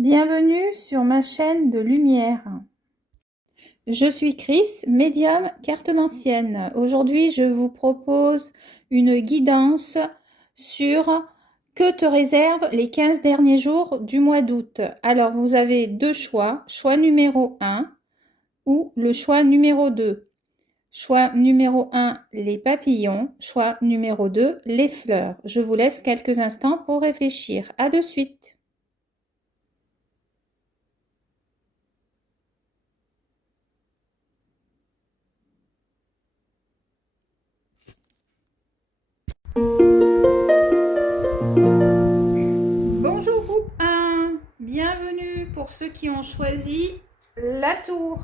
Bienvenue sur ma chaîne de lumière. Je suis Chris, médium cartomancienne. Aujourd'hui, je vous propose une guidance sur que te réservent les 15 derniers jours du mois d'août. Alors, vous avez deux choix. Choix numéro 1 ou le choix numéro 2. Choix numéro 1, les papillons. Choix numéro 2, les fleurs. Je vous laisse quelques instants pour réfléchir. À de suite. Bonjour groupe 1, bienvenue pour ceux qui ont choisi la tour.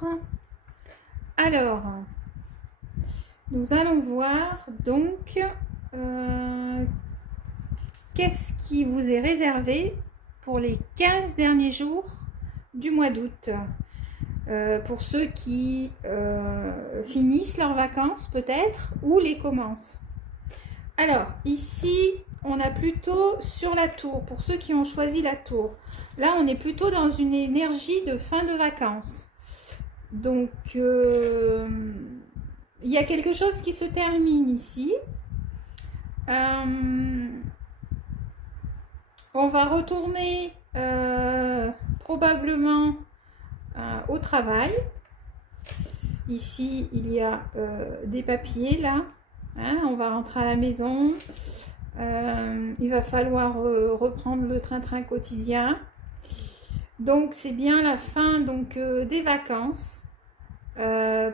Alors, nous allons voir donc qu'est-ce qui vous est réservé pour les 15 derniers jours du mois d'août. Pour ceux qui finissent leurs vacances peut-être ou les commencent. Alors, ici, on a plutôt sur la tour, pour ceux qui ont choisi la tour. Là, on est plutôt dans une énergie de fin de vacances. Donc, il y a quelque chose qui se termine ici. On va retourner probablement au travail. Ici, il y a des papiers là. Hein, on va rentrer à la maison. Il va falloir reprendre le train-train quotidien. Donc, c'est bien la fin donc, des vacances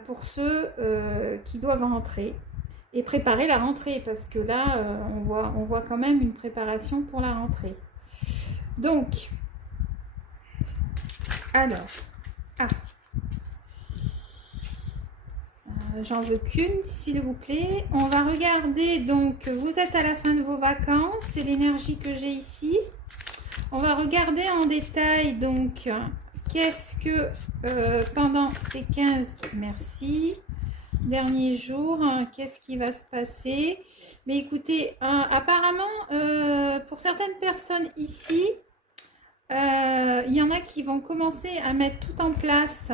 pour ceux qui doivent rentrer et préparer la rentrée parce que là, on voit quand même une préparation pour la rentrée. Donc, alors, j'en veux qu'une, s'il vous plaît. On va regarder, donc, vous êtes à la fin de vos vacances. C'est l'énergie que j'ai ici. On va regarder en détail, donc, qu'est-ce que, pendant ces 15, merci, derniers jours, qu'est-ce qui va se passer. Mais écoutez, apparemment, pour certaines personnes ici, il y en a qui vont commencer à mettre tout en place.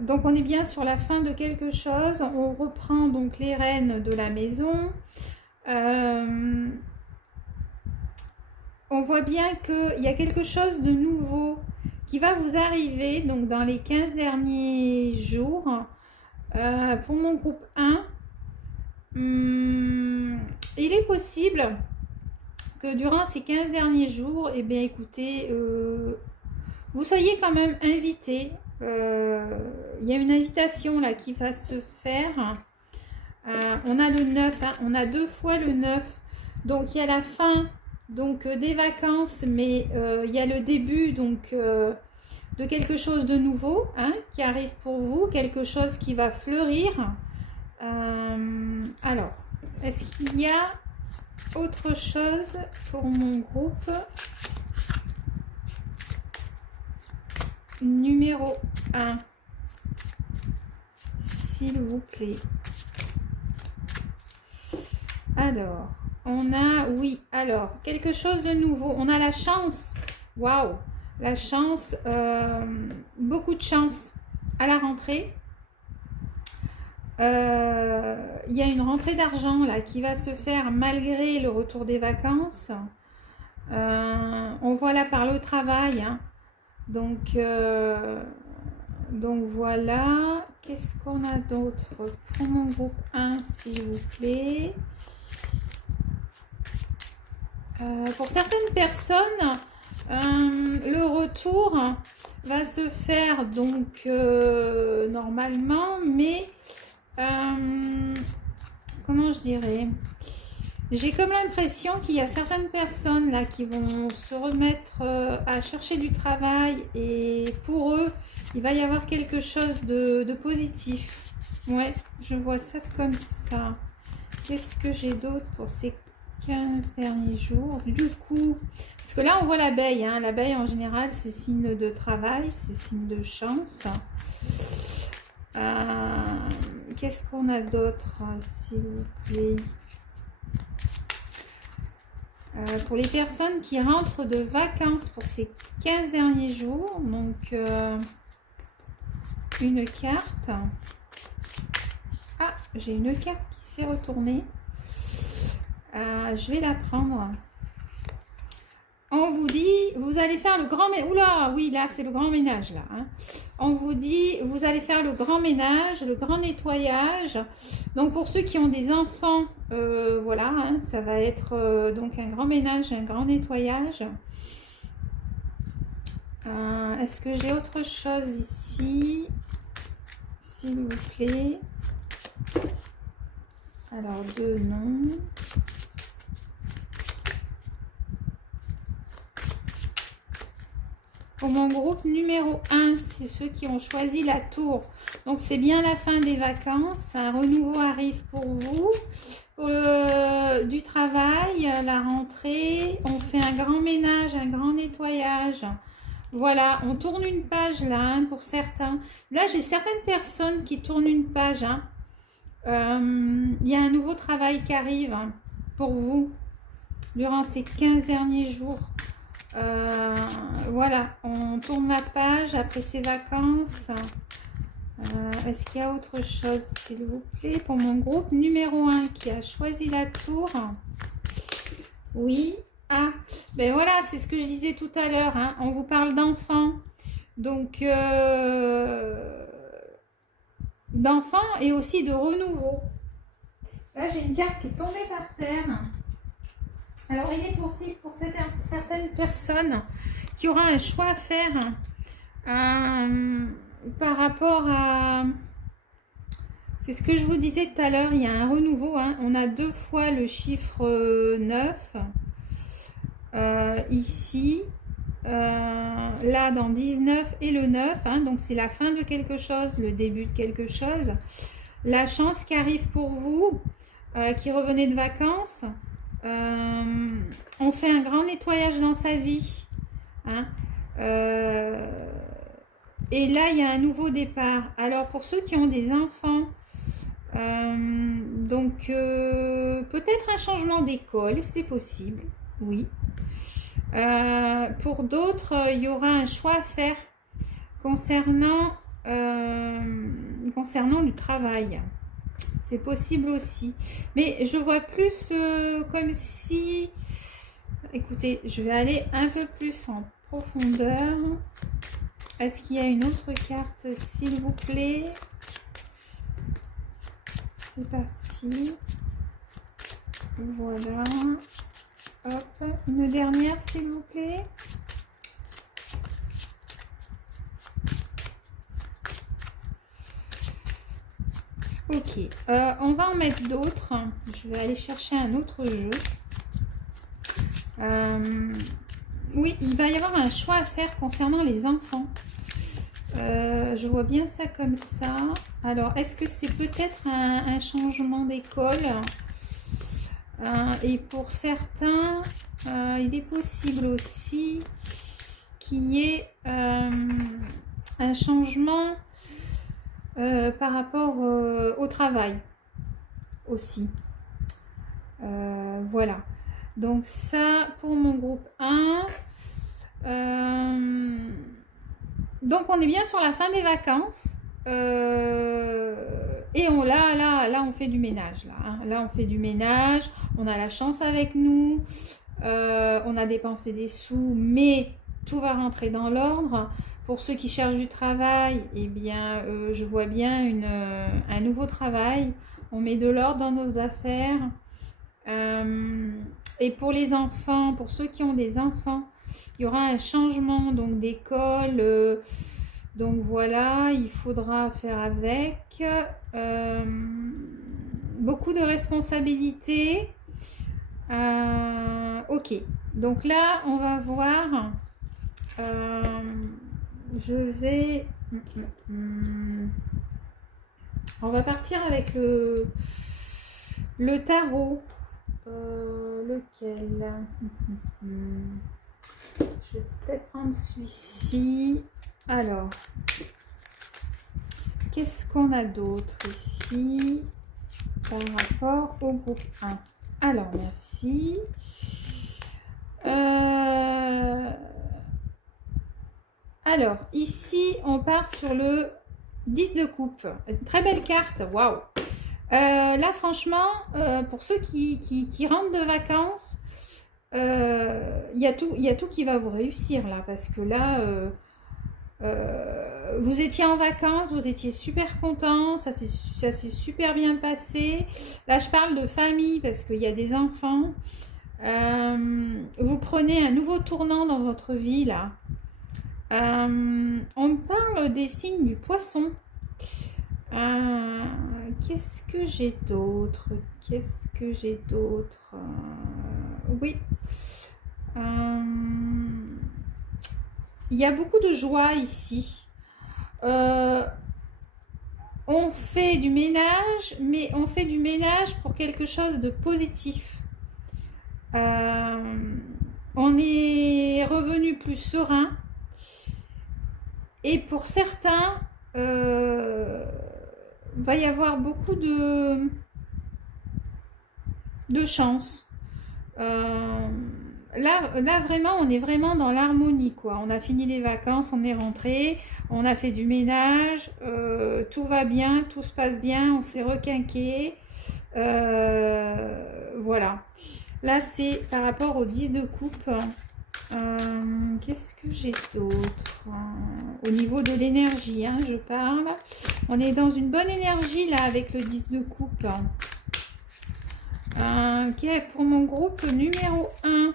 Donc on est bien sur la fin de quelque chose. On reprend donc les rênes de la maison. On voit bien qu'il y a quelque chose de nouveau qui va vous arriver donc dans les 15 derniers jours. Pour mon groupe 1, il est possible que durant ces 15 derniers jours, eh bien écoutez, vous soyez quand même invité. Il y a une invitation là qui va se faire. On a le 9, hein, on a 2 fois le 9. Donc il y a la fin donc, des vacances, mais il y a le début donc, de quelque chose de nouveau hein, qui arrive pour vous, quelque chose qui va fleurir. Alors, est-ce qu'il y a autre chose pour mon groupe numéro 1, s'il vous plaît. Alors, on a, oui, alors, quelque chose de nouveau. On a la chance, waouh, la chance, beaucoup de chance à la rentrée. Il y a une rentrée d'argent là qui va se faire malgré le retour des vacances. On voit là par le travail, hein. Donc voilà, qu'est-ce qu'on a d'autre pour mon groupe 1, s'il vous plaît. Pour certaines personnes, le retour va se faire donc normalement, mais comment je dirais, j'ai comme l'impression qu'il y a certaines personnes là qui vont se remettre à chercher du travail et pour eux, il va y avoir quelque chose de positif. Ouais, je vois ça comme ça. Qu'est-ce que j'ai d'autre pour ces 15 derniers jours? Du coup, parce que là, on voit l'abeille. Hein. L'abeille, en général, c'est signe de travail, c'est signe de chance. Qu'est-ce qu'on a d'autre, s'il vous plaît? Pour les personnes qui rentrent de vacances pour ces 15 derniers jours, donc une carte. Ah, j'ai une carte qui s'est retournée. Je vais la prendre. On vous dit, vous allez faire le grand ménage. Oula, oui, là, c'est le grand ménage, là. Hein. On vous dit, vous allez faire le grand ménage, le grand nettoyage. Donc, pour ceux qui ont des enfants, voilà, hein, ça va être donc un grand ménage, un grand nettoyage. Est-ce que j'ai autre chose ici? S'il vous plaît. Alors, 2, non. Pour mon groupe numéro 1, c'est ceux qui ont choisi la tour. Donc, c'est bien la fin des vacances. Un renouveau arrive pour vous. Pour du travail, la rentrée, on fait un grand ménage, un grand nettoyage. Voilà, on tourne une page là, hein, pour certains. Là, j'ai certaines personnes qui tournent une page. Hein. Il y a un nouveau travail qui arrive, hein, pour vous durant ces 15 derniers jours. Voilà, on tourne la page après ces vacances. Est-ce qu'il y a autre chose, s'il vous plaît, pour mon groupe numéro 1 qui a choisi la tour? Oui. Ah, ben voilà, c'est ce que je disais tout à l'heure. Hein. On vous parle d'enfants. Donc, d'enfants et aussi de renouveau. Là, j'ai une carte qui est tombée par terre. Alors, il est possible pour certaines personnes qui aura un choix à faire par rapport à... C'est ce que je vous disais tout à l'heure, il y a un renouveau. Hein. On a 2 fois le chiffre 9. Ici. Là, dans 19 et le 9. Hein. Donc, c'est la fin de quelque chose, le début de quelque chose. La chance qui arrive pour vous, qui revenez de vacances. On fait un grand nettoyage dans sa vie. Hein. Et là, il y a un nouveau départ. Alors, pour ceux qui ont des enfants, donc peut-être un changement d'école, c'est possible, oui. Pour d'autres, il y aura un choix à faire concernant du travail. C'est possible aussi. Mais je vois plus comme si... Écoutez, je vais aller un peu plus en profondeur. Est-ce qu'il y a une autre carte, s'il vous plaît? C'est parti. Voilà. Hop. Une dernière, s'il vous plaît. Ok. On va en mettre d'autres. Je vais aller chercher un autre jeu. Oui, il va y avoir un choix à faire concernant les enfants. Je vois bien ça comme ça. Alors, est-ce que c'est peut-être un changement d'école? Et pour certains, il est possible aussi qu'il y ait un changement par rapport au travail aussi. Voilà. Donc ça, pour mon groupe 1. Donc on est bien sur la fin des vacances. Et là, on fait du ménage. Là, on fait du ménage. On a la chance avec nous. On a dépensé des sous, mais tout va rentrer dans l'ordre. Pour ceux qui cherchent du travail, eh bien, je vois bien un nouveau travail. On met de l'ordre dans nos affaires. Et pour les enfants, pour ceux qui ont des enfants, il y aura un changement donc d'école. Donc voilà, il faudra faire avec. Beaucoup de responsabilités. Ok, donc là, on va voir. Je vais... On va partir avec le tarot. Lequel? Je vais peut-être prendre celui-ci. Alors, qu'est-ce qu'on a d'autre ici par rapport au groupe 1? Alors, merci. Alors, ici, on part sur le 10 de coupe. Une très belle carte, waouh. Là, franchement, pour ceux qui rentrent de vacances, il y a tout qui va vous réussir là, parce que là, vous étiez en vacances, vous étiez super content, ça s'est super bien passé. Là, je parle de famille parce qu'il y a des enfants. Vous prenez un nouveau tournant dans votre vie là. On parle des signes du poisson. Qu'est-ce que j'ai d'autre? Oui. Il y a beaucoup de joie ici. On fait du ménage, mais on fait du ménage pour quelque chose de positif. On est revenu plus serein. Et pour certains, va y avoir beaucoup de chance. Là, vraiment, on est vraiment dans l'harmonie, quoi. On a fini les vacances, on est rentré, on a fait du ménage, tout va bien, tout se passe bien, on s'est requinqué. Voilà. Là, c'est par rapport au 10 de coupe. Qu'est-ce que j'ai d'autre? Au niveau de l'énergie, hein, je parle. On est dans une bonne énergie, là, avec le 10 de coupe. Ok, pour mon groupe numéro 1.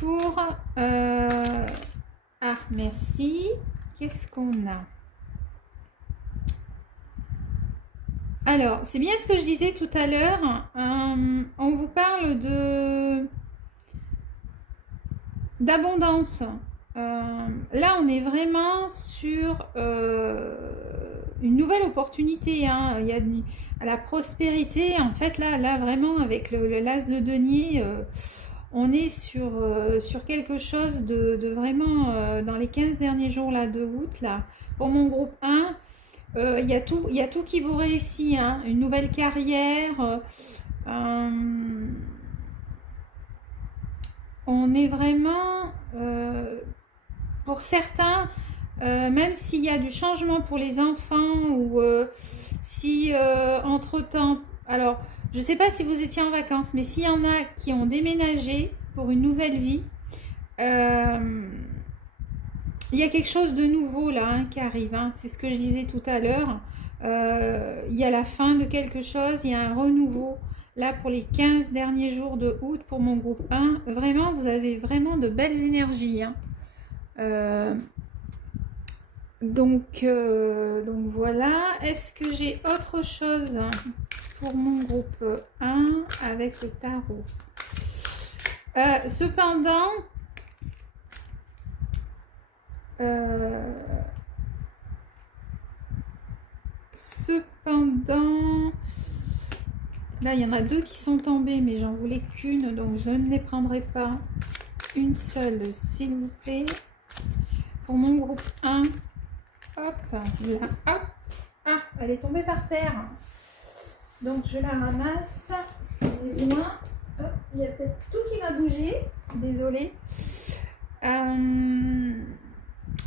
Pour... Ah, merci. Qu'est-ce qu'on a? Alors, c'est bien ce que je disais tout à l'heure. On vous parle d'abondance. Là, on est vraiment sur une nouvelle opportunité. Hein. Il y a la prospérité. En fait, là vraiment, avec le l'as de denier, on est sur quelque chose de vraiment dans les 15 derniers jours là, de août. Là. Pour mon groupe 1, il y a tout qui vous réussit. Hein. Une nouvelle carrière. On est vraiment, pour certains, même s'il y a du changement pour les enfants ou si entre-temps, alors je ne sais pas si vous étiez en vacances, mais s'il y en a qui ont déménagé pour une nouvelle vie, il y a quelque chose de nouveau là hein, qui arrive, hein. C'est ce que je disais tout à l'heure, il y a la fin de quelque chose, il y a un renouveau. Là, pour les 15 derniers jours de août, pour mon groupe 1, vraiment, vous avez vraiment de belles énergies. Hein. Donc voilà. Est-ce que j'ai autre chose pour mon groupe 1 avec le tarot? Cependant, là, il y en a deux qui sont tombés, mais j'en voulais qu'une, donc je ne les prendrai pas. Une seule, s'il vous plaît. Pour mon groupe 1, hop, là, hop. Ah, elle est tombée par terre. Donc, je la ramasse. Excusez-moi. Hop, il y a peut-être tout qui va bouger. Désolée.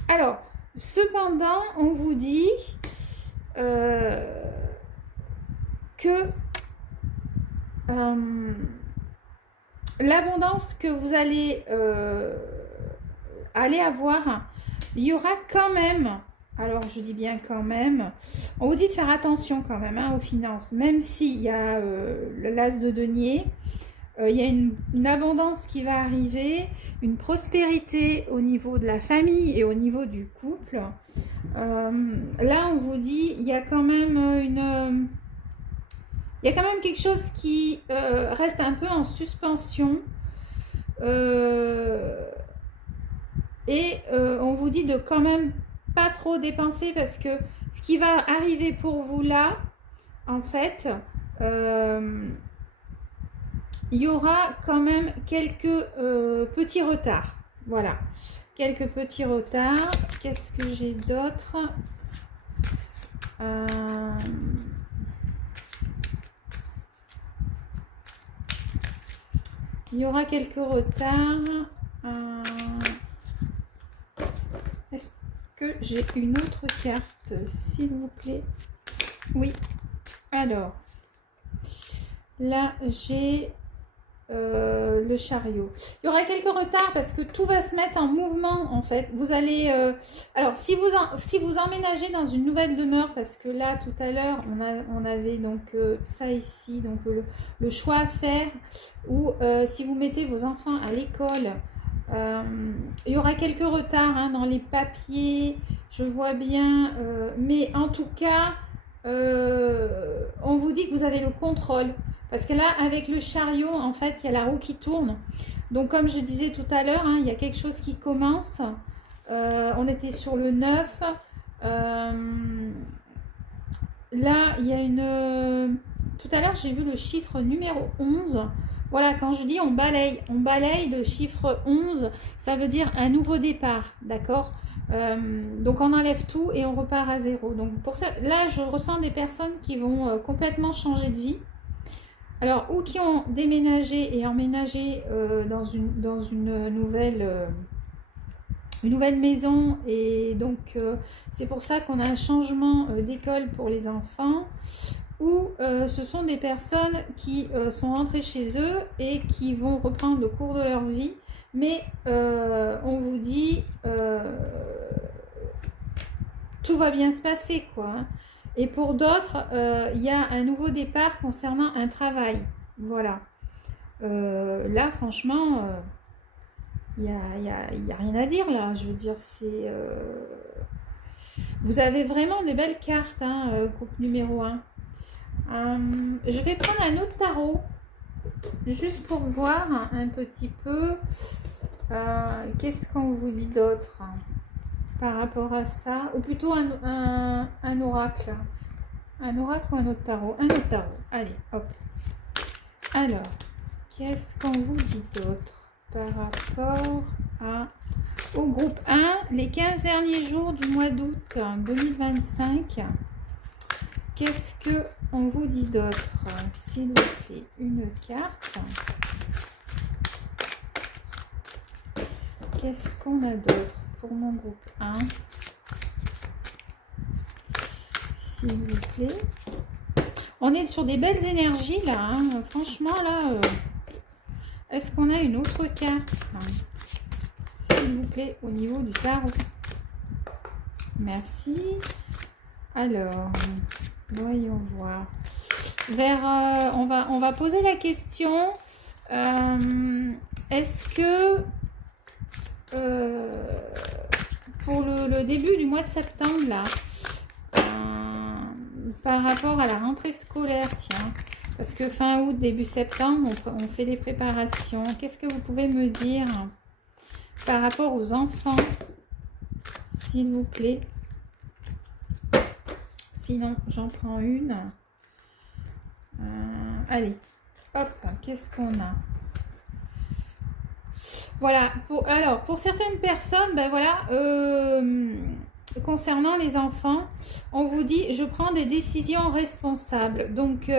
Alors, cependant, on vous dit que l'abondance que vous allez avoir, il y aura quand même, alors je dis bien quand même, on vous dit de faire attention quand même hein, aux finances, même s'il y a le l'as de denier, il y a une abondance qui va arriver, une prospérité au niveau de la famille et au niveau du couple. Là, on vous dit, il y a quand même il y a quand même quelque chose qui reste un peu en suspension. Et on vous dit de quand même pas trop dépenser parce que ce qui va arriver pour vous là, en fait, il y aura quand même quelques petits retards. Voilà, quelques petits retards. Qu'est-ce que j'ai d'autre? Il y aura quelques retards. que j'ai une autre carte, s'il vous plaît? Oui. Alors, là, j'ai le chariot. Il y aura quelques retards parce que tout va se mettre en mouvement, en fait. Vous allez... alors, si vous emménagez dans une nouvelle demeure, parce que là, tout à l'heure, on avait donc ça ici, donc le choix à faire, ou si vous mettez vos enfants à l'école, il y aura quelques retards hein, dans les papiers, je vois bien, mais en tout cas, on vous dit que vous avez le contrôle. Parce que là, avec le chariot, en fait, il y a la roue qui tourne. Donc, comme je disais tout à l'heure, hein, il y a quelque chose qui commence. On était sur le 9. Là, il y a une... Tout à l'heure, j'ai vu le chiffre numéro 11. Voilà, quand je dis on balaye le chiffre 11, ça veut dire un nouveau départ, d'accord? Donc, on enlève tout et on repart à zéro. Donc, pour ça, là, je ressens des personnes qui vont complètement changer de vie. Alors, ou qui ont déménagé et emménagé dans une nouvelle maison. Et donc, c'est pour ça qu'on a un changement d'école pour les enfants. Ou ce sont des personnes qui sont rentrées chez eux et qui vont reprendre le cours de leur vie. Mais on vous dit, tout va bien se passer, quoi. Hein. Et pour d'autres, il y a un nouveau départ concernant un travail. Voilà. Là, franchement, il n'y a rien à dire, là. Je veux dire, c'est... Vous avez vraiment des belles cartes, hein, groupe numéro 1. Je vais prendre un autre tarot, juste pour voir un petit peu qu'est-ce qu'on vous dit d'autre par rapport à ça, ou plutôt un oracle. Un oracle ou un autre tarot? Un autre tarot. Allez, hop. Alors, qu'est-ce qu'on vous dit d'autre par rapport au groupe 1, les 15 derniers jours du mois d'août 2025? Qu'est-ce qu'on vous dit d'autre? S'il vous plaît, une carte. Qu'est-ce qu'on a d'autre pour mon groupe 1? S'il vous plaît. On est sur des belles énergies là. Hein. Franchement là. Est-ce qu'on a une autre carte? S'il vous plaît, au niveau du tarot. Merci. Alors, voyons voir. On va poser la question. Est-ce que pour le début du mois de septembre là, par rapport à la rentrée scolaire, tiens, parce que fin août, début septembre, on fait des préparations. Qu'est-ce que vous pouvez me dire par rapport aux enfants, s'il vous plaît? Sinon, j'en prends une. Allez, hop, qu'est-ce qu'on a? Voilà, alors, pour certaines personnes, ben voilà, concernant les enfants, on vous dit, je prends des décisions responsables. Donc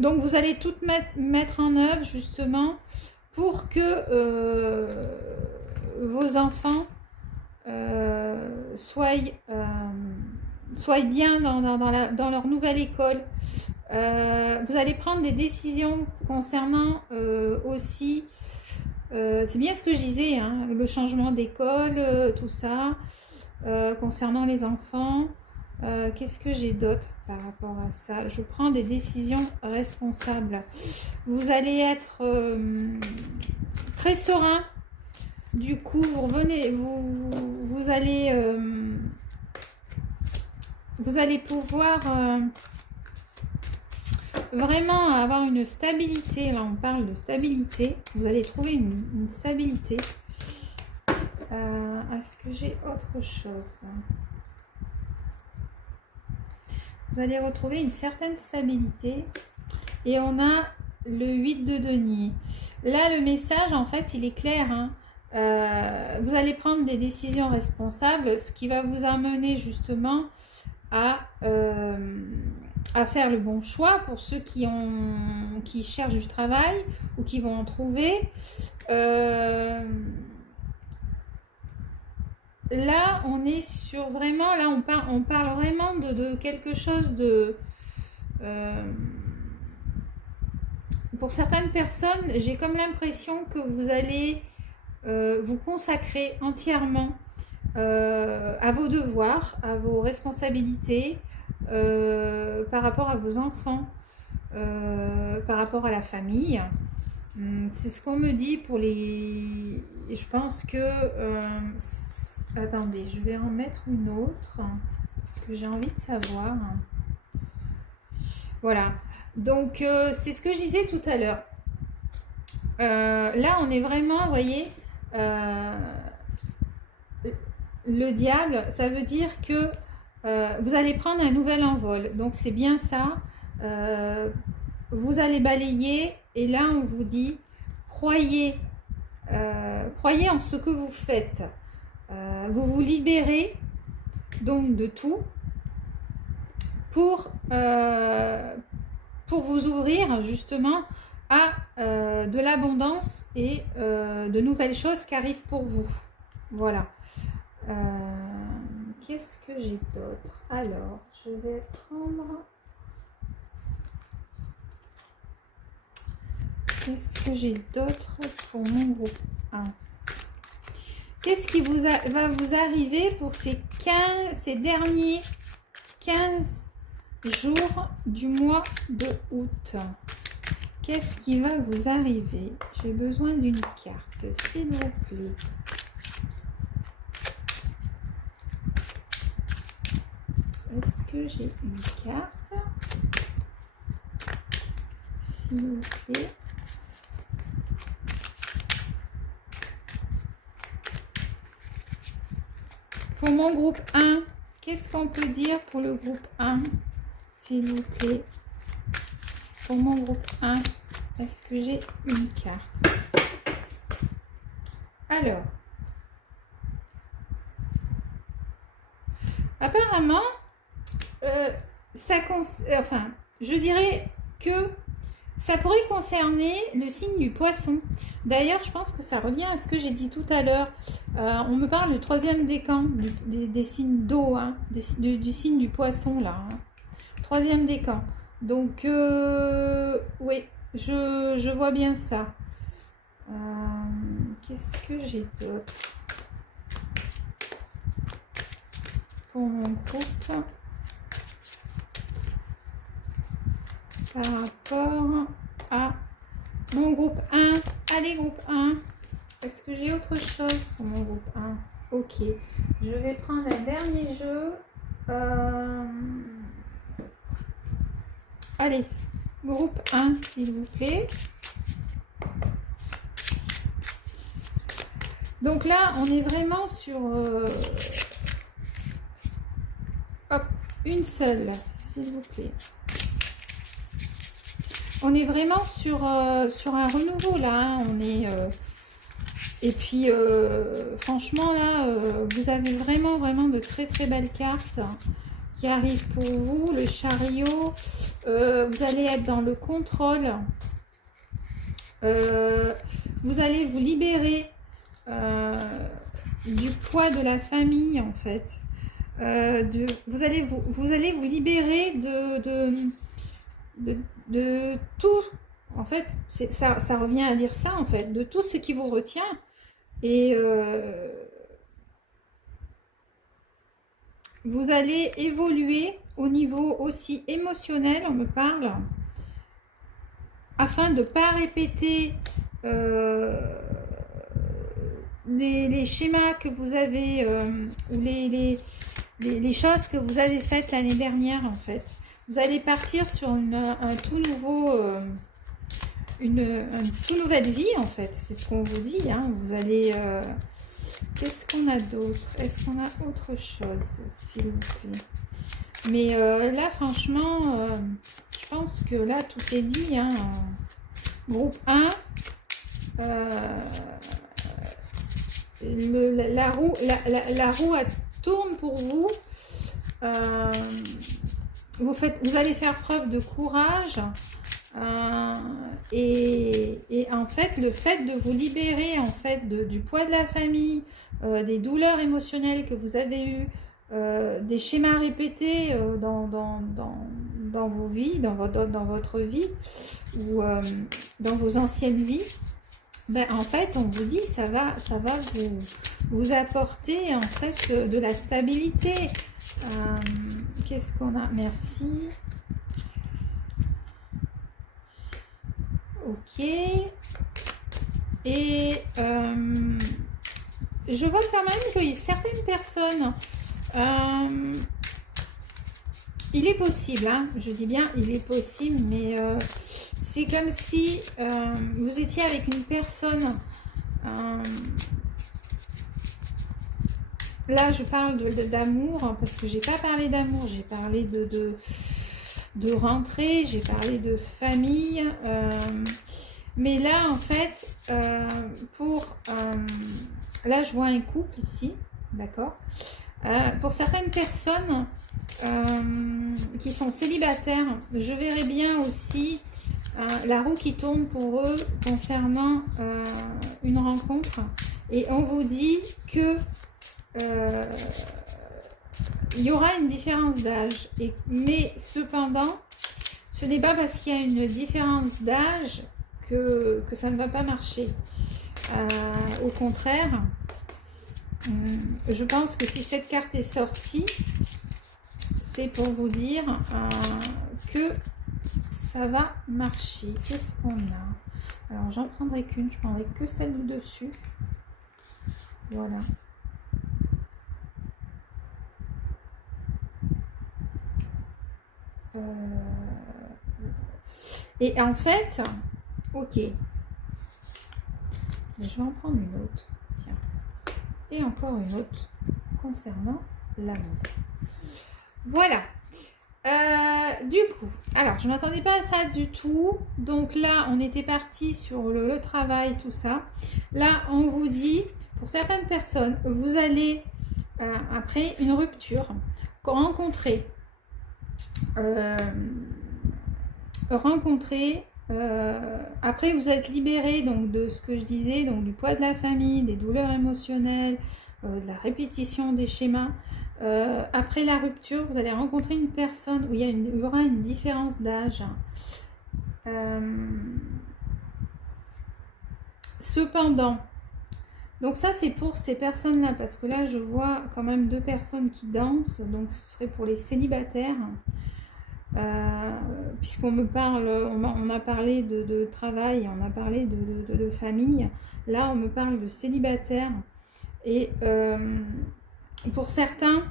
vous allez tout mettre en œuvre, justement, pour que vos enfants soient bien dans leur nouvelle école. Vous allez prendre des décisions concernant aussi, c'est bien ce que je disais, hein, le changement d'école, tout ça, concernant les enfants. Qu'est-ce que j'ai d'autre par rapport à ça? Je prends des décisions responsables. Vous allez être très serein. Du coup, vous allez pouvoir vraiment avoir une stabilité. Là, on parle de stabilité. Vous allez trouver une stabilité. Est-ce que j'ai autre chose? Vous allez retrouver une certaine stabilité. Et on a le 8 de denier. Là, le message, en fait, il est clair. Hein. Vous allez prendre des décisions responsables, ce qui va vous amener justement à faire le bon choix pour ceux qui cherchent du travail ou qui vont en trouver. là, on est sur vraiment, là, on parle vraiment de quelque chose de... pour certaines personnes, j'ai comme l'impression que vous allez vous consacrer entièrement à vos devoirs, à vos responsabilités, par rapport à vos enfants, par rapport à la famille. C'est ce qu'on me dit pour les... Je pense que... attendez, je vais en mettre une autre, parce que j'ai envie de savoir. Voilà. Donc, c'est ce que je disais tout à l'heure. Là, on est vraiment, vous voyez, le diable, ça veut dire que vous allez prendre un nouvel envol. Donc, c'est bien ça. Vous allez balayer et là, on vous dit, croyez en ce que vous faites. Vous vous libérez donc de tout pour vous ouvrir justement à de l'abondance et de nouvelles choses qui arrivent pour vous. Voilà. Qu'est-ce que j'ai d'autre? Alors, je vais prendre... Qu'est-ce que j'ai d'autre pour mon groupe 1? Qu'est-ce qui va vous arriver pour ces derniers 15 jours du mois de août? Qu'est-ce qui va vous arriver? J'ai besoin d'une carte, s'il vous plaît. Est-ce que j'ai une carte? S'il vous plaît. Pour mon groupe 1, qu'est-ce qu'on peut dire pour le groupe 1? S'il vous plaît. Pour mon groupe 1, est-ce que j'ai une carte? Alors, apparemment, je dirais que ça pourrait concerner le signe du poisson. D'ailleurs, je pense que ça revient à ce que j'ai dit tout à l'heure. On me parle du 3e décan, des signes d'eau, hein, du signe du poisson, là. Hein. 3e décan. Donc, oui, je vois bien ça. Qu'est-ce que j'ai d'autre pour mon groupe par rapport à mon groupe 1? Allez, groupe 1. Est-ce que j'ai autre chose pour mon groupe 1? Ok. Je vais prendre un dernier jeu. Allez, groupe 1, s'il vous plaît. Donc là, on est vraiment sur... hop, une seule, s'il vous plaît. On est vraiment sur un renouveau, là. Hein. On est... et puis, franchement, là, vous avez vraiment de très belles cartes qui arrivent pour vous. Le chariot, vous allez être dans le contrôle. Vous allez vous libérer du poids de la famille, en fait. Vous allez vous libérer de tout. En fait, ça revient à dire ça, en fait, de tout ce qui vous retient. Et vous allez évoluer au niveau aussi émotionnel, on me parle, afin de ne pas répéter les schémas que vous avez, ou les choses que vous avez faites l'année dernière, en fait. Vous allez partir sur un tout nouveau... une toute nouvelle vie, en fait. C'est ce qu'on vous dit. Hein. Vous allez... Qu'est-ce qu'on a d'autre? Est-ce qu'on a autre chose, s'il vous plaît? Mais là, franchement, je pense que là, tout est dit. Hein. Groupe 1, la roue elle tourne pour vous. Vous allez faire preuve de courage. Et en fait, le fait de vous libérer en fait du poids de la famille, des douleurs émotionnelles que vous avez eues, des schémas répétés dans vos vies, dans votre vie ou dans vos anciennes vies, ben, en fait, on vous dit ça va vous apporter en fait de la stabilité. Qu'est-ce qu'on a? Merci. Ok. Et je vois quand même que certaines personnes, il est possible, hein, je dis bien il est possible, mais c'est comme si vous étiez avec une personne. Là, je parle d'amour parce que j'ai pas parlé d'amour, j'ai parlé de rentrée, j'ai parlé de famille. Mais là, en fait, là, je vois un couple ici, d'accord. Pour certaines personnes qui sont célibataires, je verrais bien aussi la roue qui tourne pour eux concernant une rencontre. Et on vous dit que il y aura une différence d'âge. Mais cependant, ce n'est pas parce qu'il y a une différence d'âge que ça ne va pas marcher. Au contraire, je pense que si cette carte est sortie, c'est pour vous dire que ça va marcher. Qu'est-ce qu'on a? Alors, j'en prendrai qu'une. Je prendrai que celle du dessus. Voilà. Et en fait, ok. Je vais en prendre une autre. Tiens. Et encore une autre concernant l'amour. Voilà. Du coup, alors je ne m'attendais pas à ça du tout. Donc là, on était parti sur le travail, tout ça. Là, on vous dit, pour certaines personnes, vous allez, après une rupture, rencontrer après vous êtes libéré donc de ce que je disais, donc du poids de la famille, des douleurs émotionnelles, de la répétition des schémas. Après la rupture, vous allez rencontrer une personne où il y aura une différence d'âge. Cependant, donc ça c'est pour ces personnes-là, parce que là je vois quand même 2 personnes qui dansent, donc ce serait pour les célibataires. Puisqu'on me parle, on a parlé de travail, on a parlé de famille, là on me parle de célibataire. Et pour certains,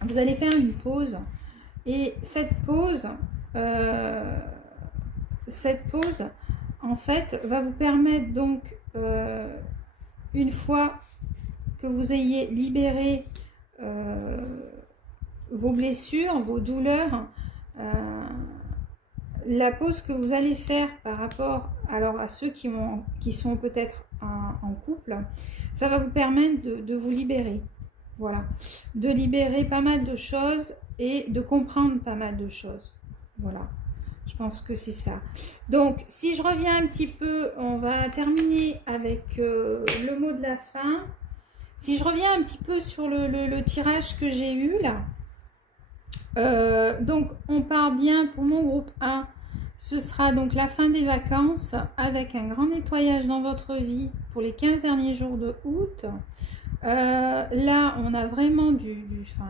vous allez faire une pause, et cette pause en fait va vous permettre donc une fois que vous ayez libéré vos blessures, vos douleurs, la pause que vous allez faire par rapport alors à ceux qui sont peut-être en couple, ça va vous permettre de vous libérer. Voilà, de libérer pas mal de choses et de comprendre pas mal de choses. Voilà, je pense que c'est ça. Donc, si je reviens un petit peu, on va terminer avec le mot de la fin. Si je reviens un petit peu sur le tirage que j'ai eu là, donc on part bien pour mon groupe 1. Ce sera donc la fin des vacances avec un grand nettoyage dans votre vie pour les 15 derniers jours de août. Là, on a vraiment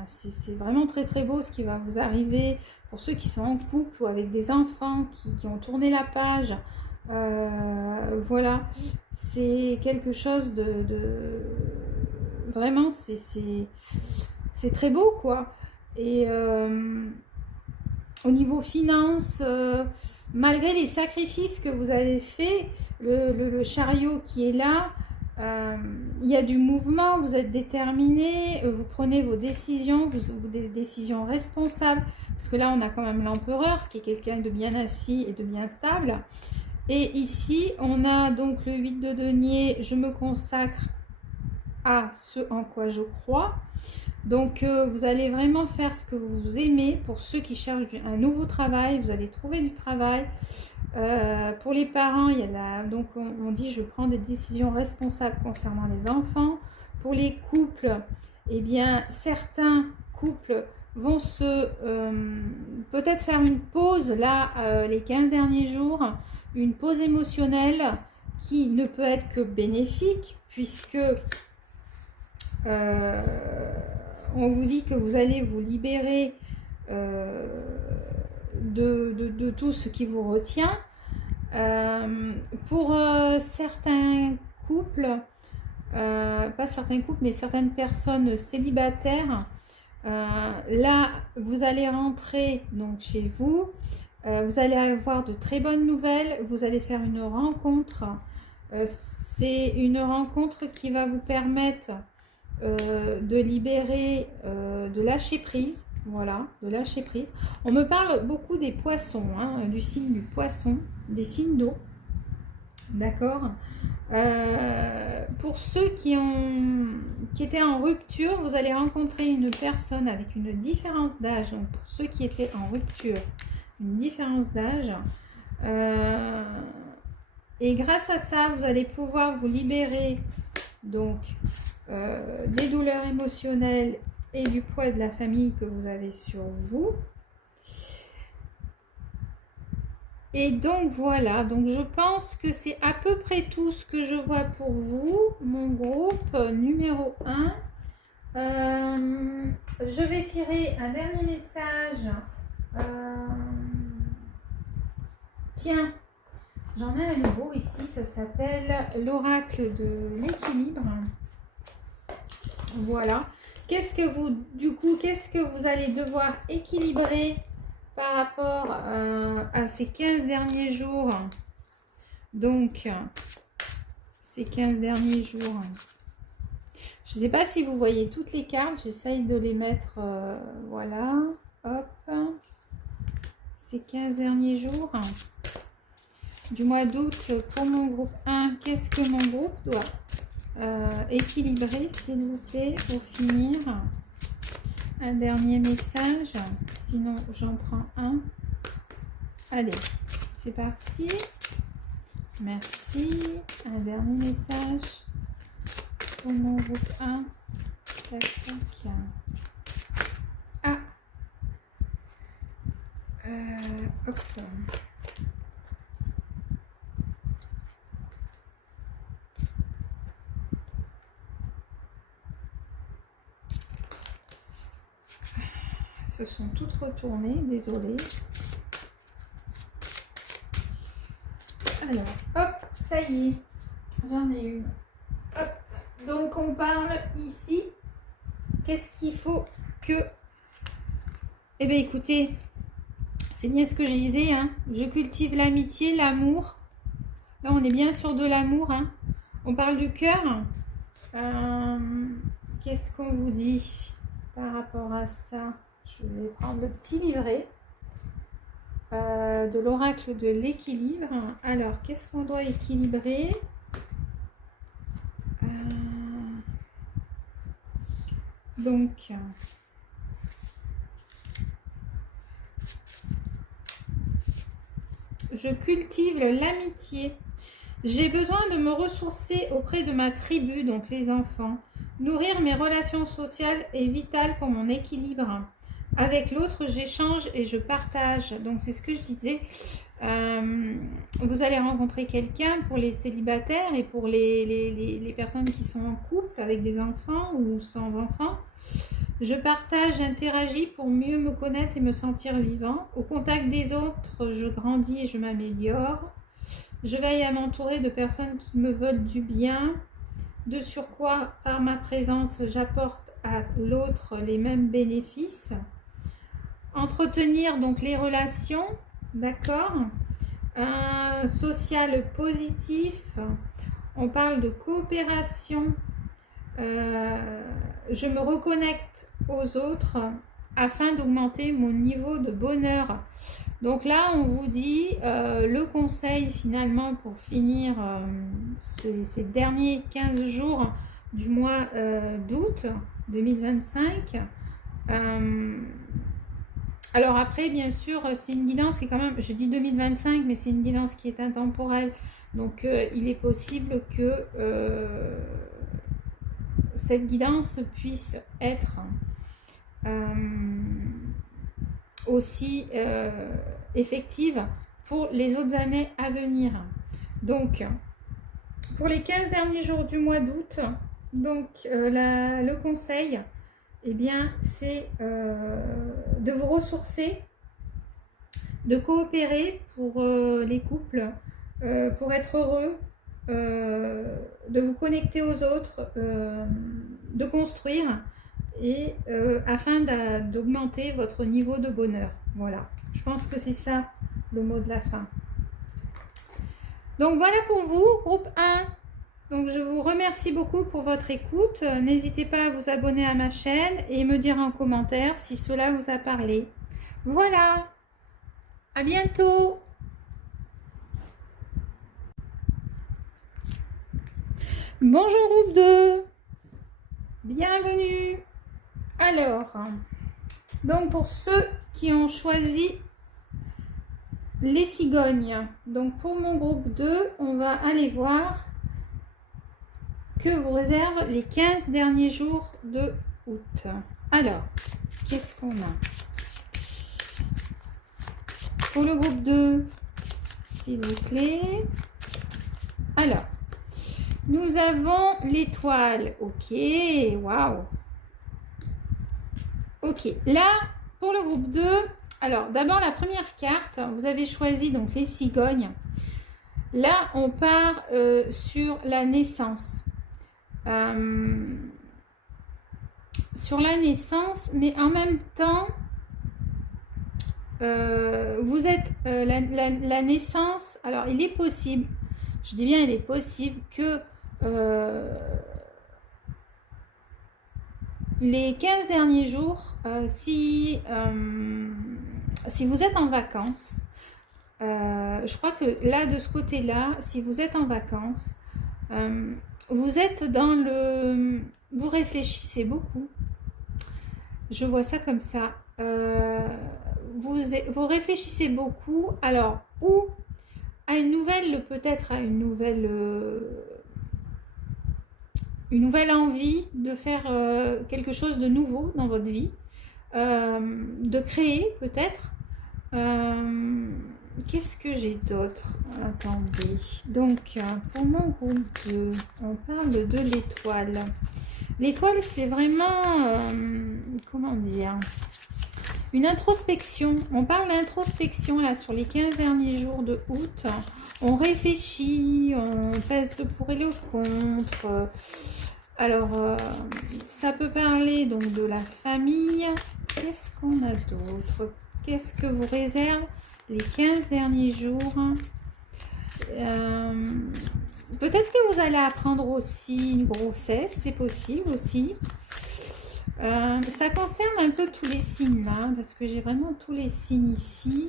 c'est vraiment très très beau ce qui va vous arriver pour ceux qui sont en couple ou avec des enfants qui ont tourné la page. Voilà, c'est quelque chose vraiment, c'est très beau quoi. Et au niveau finance, malgré les sacrifices que vous avez faits, le chariot qui est là, il y a du mouvement, vous êtes déterminé, vous prenez vos décisions, des décisions responsables, parce que là on a quand même l'empereur qui est quelqu'un de bien assis et de bien stable. Et ici on a donc le 8 de denier, je me consacre à ce en quoi je crois. Donc, vous allez vraiment faire ce que vous aimez. Pour ceux qui cherchent un nouveau travail, vous allez trouver du travail. Pour les parents, il y a donc on dit je prends des décisions responsables concernant les enfants. Pour les couples, eh bien, certains couples vont peut-être faire une pause là, les 15 derniers jours, une pause émotionnelle qui ne peut être que bénéfique, puisque on vous dit que vous allez vous libérer de tout ce qui vous retient. Pour certains couples, pas certains couples, mais certaines personnes célibataires, là, vous allez rentrer donc chez vous, vous allez avoir de très bonnes nouvelles, vous allez faire une rencontre. C'est une rencontre qui va vous permettre de libérer, de lâcher prise. Voilà, de lâcher prise. On me parle beaucoup des poissons, hein, du signe du poisson, des signes d'eau. D'accord. Pour ceux qui étaient en rupture, vous allez rencontrer une personne avec une différence d'âge. Donc pour ceux qui étaient en rupture, une différence d'âge. Et grâce à ça, vous allez pouvoir vous libérer donc des douleurs émotionnelles et du poids de la famille que vous avez sur vous. Et donc voilà, donc je pense que c'est à peu près tout ce que je vois pour vous, mon groupe numéro 1. Je vais tirer un dernier message. Tiens, j'en ai un nouveau ici, ça s'appelle l'oracle de l'équilibre. Voilà. Qu'est-ce que vous allez devoir équilibrer par rapport à ces 15 derniers jours? Donc, ces 15 derniers jours. Je ne sais pas si vous voyez toutes les cartes. J'essaye de les mettre, voilà. Hop. Ces 15 derniers jours du mois d'août pour mon groupe 1. Qu'est-ce que mon groupe doit équilibrer, s'il vous plaît, pour finir? Un dernier message, sinon j'en prends un. Allez, c'est parti. Merci. Un dernier message pour mon groupe 1. Tac, tac. Ah. Hop. Se sont toutes retournées, désolée. Alors, hop, ça y est, j'en ai une. Hop. Donc, on parle ici. Qu'est-ce qu'il faut que... Eh bien, écoutez, c'est bien ce que je disais, hein. Je cultive l'amitié, l'amour. Là, on est bien sur de l'amour, hein. On parle du cœur. Qu'est-ce qu'on vous dit par rapport à ça? Je vais prendre le petit livret de l'oracle de l'équilibre. Alors, qu'est-ce qu'on doit équilibrer? Donc, je cultive l'amitié. J'ai besoin de me ressourcer auprès de ma tribu, donc les enfants. Nourrir mes relations sociales est vital pour mon équilibre. Avec l'autre, j'échange et je partage. Donc, c'est ce que je disais. Vous allez rencontrer quelqu'un pour les célibataires et pour les personnes qui sont en couple avec des enfants ou sans enfants. Je partage, j'interagis pour mieux me connaître et me sentir vivant. Au contact des autres, je grandis et je m'améliore. Je veille à m'entourer de personnes qui me veulent du bien. De surcroît, par ma présence, j'apporte à l'autre les mêmes bénéfices. Entretenir donc les relations, d'accord, social positif, on parle de coopération, je me reconnecte aux autres afin d'augmenter mon niveau de bonheur. Donc là, on vous dit le conseil finalement pour finir ces derniers 15 jours du mois d'août 2025. Alors après, bien sûr, c'est une guidance qui est quand même, je dis 2025, mais c'est une guidance qui est intemporelle. Donc, il est possible que cette guidance puisse être aussi effective pour les autres années à venir. Donc, pour les 15 derniers jours du mois d'août, donc le conseil, eh bien, c'est de vous ressourcer, de coopérer pour les couples, pour être heureux, de vous connecter aux autres, de construire et afin d'augmenter votre niveau de bonheur. Voilà, je pense que c'est ça le mot de la fin. Donc voilà pour vous, groupe 1. Donc je vous remercie beaucoup pour votre écoute. N'hésitez pas à vous abonner à ma chaîne et me dire en commentaire si cela vous a parlé. Voilà, à bientôt. Bonjour groupe 2, bienvenue. Alors, donc pour ceux qui ont choisi les cigognes, donc pour mon groupe 2, on va aller voir que vous réserve les 15 derniers jours de août. Alors, qu'est-ce qu'on a pour le groupe 2, s'il vous plaît? Alors, nous avons l'étoile. Ok, waouh. Ok, là, pour le groupe 2, alors d'abord la première carte, vous avez choisi donc les cigognes. Là, on part sur la naissance. Sur la naissance, mais en même temps, vous êtes la naissance. Alors, il est possible, je dis bien il est possible que les 15 derniers jours, si vous êtes en vacances, je crois que là, de ce côté-là, si vous êtes en vacances, vous êtes dans le... Vous réfléchissez beaucoup. Je vois ça comme ça. Vous réfléchissez beaucoup. Alors, ou à une nouvelle, peut-être à une nouvelle envie de faire quelque chose de nouveau dans votre vie, de créer peut-être. Qu'est-ce que j'ai d'autre? Attendez. Donc, pour mon groupe 2, on parle de l'étoile. L'étoile, c'est vraiment, comment dire, une introspection. On parle d'introspection là sur les 15 derniers jours de août. On réfléchit, on pèse le pour et le contre. Alors, ça peut parler donc de la famille. Qu'est-ce qu'on a d'autre? Qu'est-ce que vous réserve les 15 derniers jours? Peut-être que vous allez apprendre aussi une grossesse, c'est possible aussi. Ça concerne un peu tous les signes là, parce que j'ai vraiment tous les signes ici.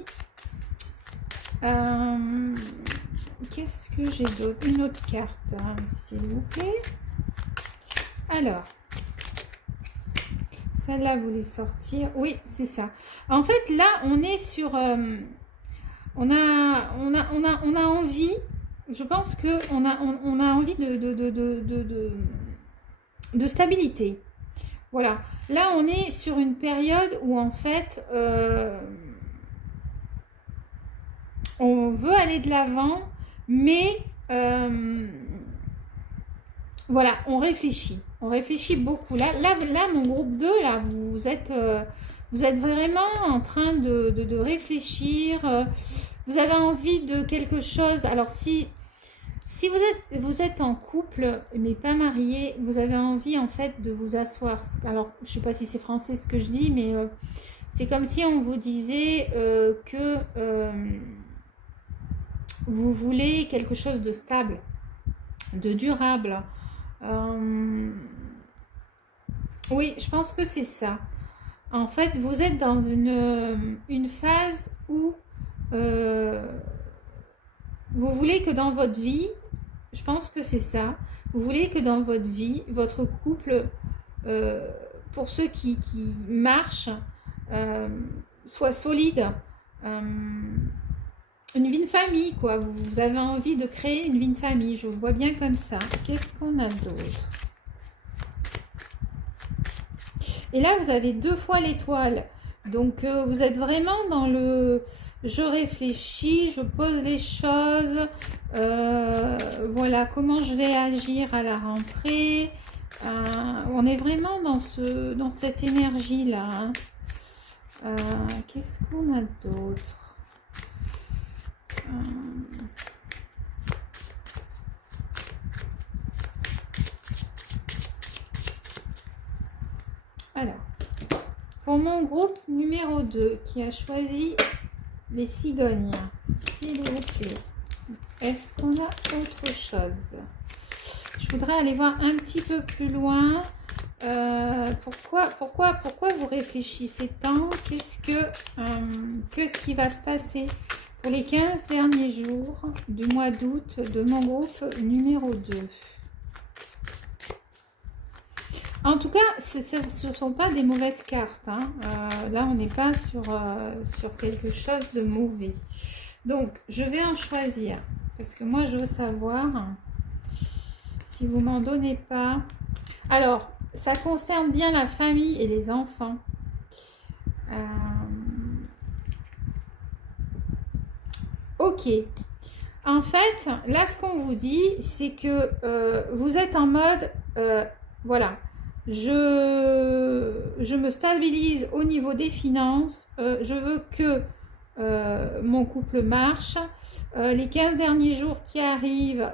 Qu'est-ce que j'ai d'autre? Une autre carte, hein, s'il vous plaît. Alors, celle-là, vous voulez sortir? Oui, c'est ça. En fait, là, on est sur... on a envie, je pense qu'on on a envie de stabilité. Voilà. Là, on est sur une période où, en fait, on veut aller de l'avant, mais voilà, on réfléchit. On réfléchit beaucoup. Là, mon groupe 2, là, vous êtes vraiment en train de réfléchir. Vous avez envie de quelque chose. Alors, si vous êtes en couple, mais pas marié, vous avez envie, en fait, de vous asseoir. Alors, je ne sais pas si c'est français ce que je dis, mais c'est comme si on vous disait que vous voulez quelque chose de stable, de durable. Oui, je pense que c'est ça. En fait, vous êtes dans une phase où vous voulez que dans votre vie, je pense que c'est ça, Vous voulez que dans votre vie, votre couple, pour ceux qui marchent, soit solide. Une vie de famille, quoi. Vous avez envie de créer une vie de famille. Je vous vois bien comme ça. Qu'est-ce qu'on a d'autre? Et là, vous avez 2 fois l'étoile. Donc, vous êtes vraiment dans le... Je réfléchis, je pose les choses. Voilà, comment je vais agir à la rentrée. On est vraiment dans cette énergie-là. Hein. Qu'est-ce qu'on a d'autre? Alors, pour mon groupe numéro 2 qui a choisi les cigognes, s'il vous plaît, est-ce qu'on a autre chose? Je voudrais aller voir un petit peu plus loin. Pourquoi vous réfléchissez tant? Qu'est-ce qui va se passer pour les 15 derniers jours du mois d'août de mon groupe numéro 2? En tout cas, ce ne sont pas des mauvaises cartes. Hein. Là, on n'est pas sur quelque chose de mauvais. Donc, je vais en choisir. Parce que moi, je veux savoir si vous m'en donnez pas. Alors, ça concerne bien la famille et les enfants. Ok. En fait, là, ce qu'on vous dit, c'est que vous êtes en mode, voilà, je me stabilise au niveau des finances, je veux que mon couple marche. Les 15 derniers jours qui arrivent,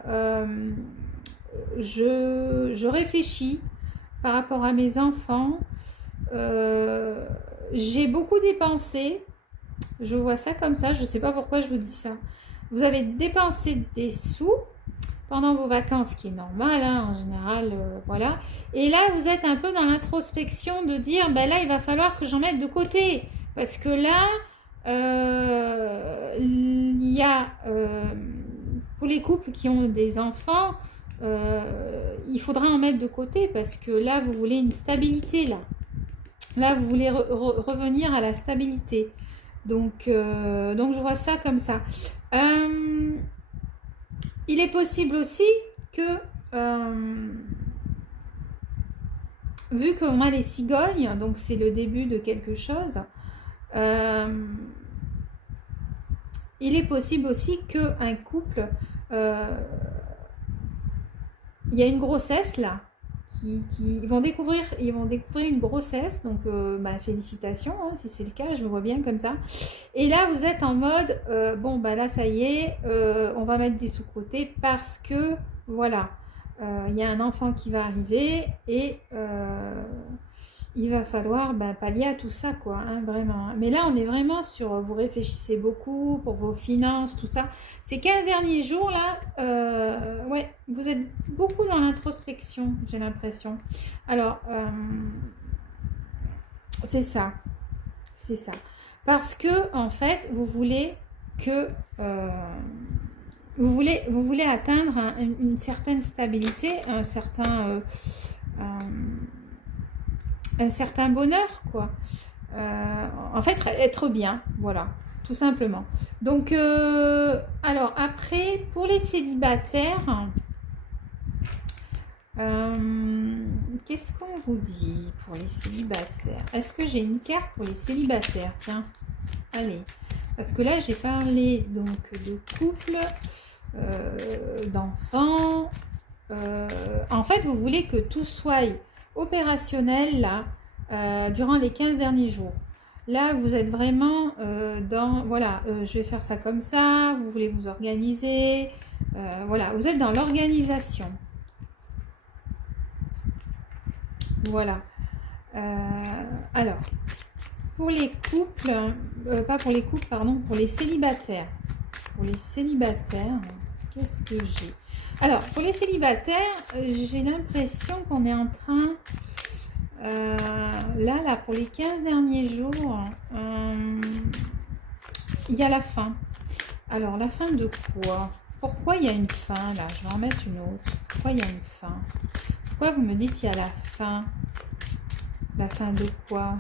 je réfléchis par rapport à mes enfants. J'ai beaucoup dépensé. Je vois ça comme ça. Je ne sais pas pourquoi je vous dis ça. Vous avez dépensé des sous pendant vos vacances, ce qui est normal, hein, en général, voilà. Et là, vous êtes un peu dans l'introspection de dire, ben là, il va falloir que j'en mette de côté. Parce que là, il y a, pour les couples qui ont des enfants, il faudra en mettre de côté parce que là, vous voulez une stabilité, là. Là, vous voulez revenir à la stabilité. Donc, je vois ça comme ça. Il est possible aussi que, vu qu'on a les cigognes, donc c'est le début de quelque chose, il est possible aussi qu'un couple, il y a une grossesse là, ils vont découvrir une grossesse, donc félicitations, hein, si c'est le cas, je le vois bien comme ça. Et là, vous êtes en mode, bon, bah là, ça y est, on va mettre des sous-côtés parce que, voilà, il y a un enfant qui va arriver et il va falloir pallier à tout ça, quoi, hein, vraiment. Mais là, on est vraiment sur, vous réfléchissez beaucoup pour vos finances, tout ça. Ces 15 derniers jours, là, ouais, vous êtes beaucoup dans l'introspection, j'ai l'impression. Alors, c'est ça. C'est ça. Parce que, en fait, vous voulez que... vous voulez atteindre une certaine stabilité, un certain bonheur, quoi. En fait, être bien, voilà, tout simplement. Donc, alors, après, pour les célibataires, qu'est-ce qu'on vous dit pour les célibataires? Est-ce que j'ai une carte pour les célibataires? Tiens, allez. Parce que là, j'ai parlé donc de couple, d'enfants. En fait, vous voulez que tout soit opérationnel là durant les 15 derniers jours. Là, vous êtes vraiment dans, voilà, je vais faire ça comme ça, vous voulez vous organiser, voilà, vous êtes dans l'organisation. Voilà. Alors, pour les couples, pas pour les couples, pardon, pour les célibataires. Pour les célibataires, qu'est-ce que j'ai? Alors, pour les célibataires, j'ai l'impression qu'on est en train... là, pour les 15 derniers jours, il y a la fin. Alors, la fin de quoi? Pourquoi il y a une fin là? Je vais en mettre une autre. Pourquoi il y a une fin? Pourquoi vous me dites qu'il y a la fin? La fin de quoi?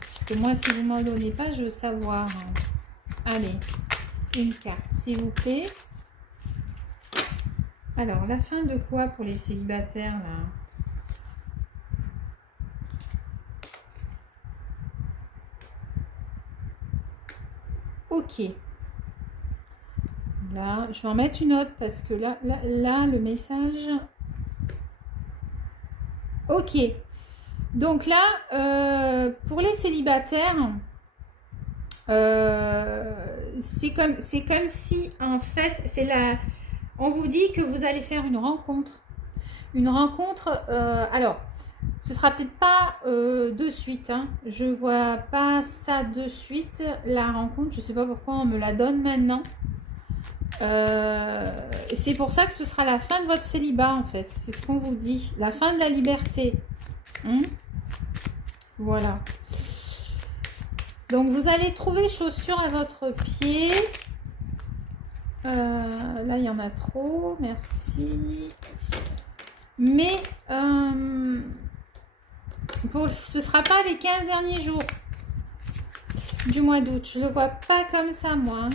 Parce que moi, si vous ne m'en donnez pas, je veux savoir. Allez, une carte, s'il vous plaît. Alors, la fin de quoi pour les célibataires là? Ok. Là, je vais en mettre une autre parce que là, le message... Ok. Donc là, pour les célibataires, c'est comme si, en fait, on vous dit que vous allez faire une rencontre. Une rencontre, alors, ce sera peut-être pas de suite. Hein. Je vois pas ça de suite, la rencontre. Je sais pas pourquoi on me la donne maintenant. C'est pour ça que ce sera la fin de votre célibat en fait. C'est ce qu'on vous dit. La fin de la liberté. Voilà. Donc vous allez trouver chaussures à votre pied. Là il y en a trop. Merci. Mais ce ne sera pas les 15 derniers jours du mois d'août. Je ne le vois pas comme ça moi.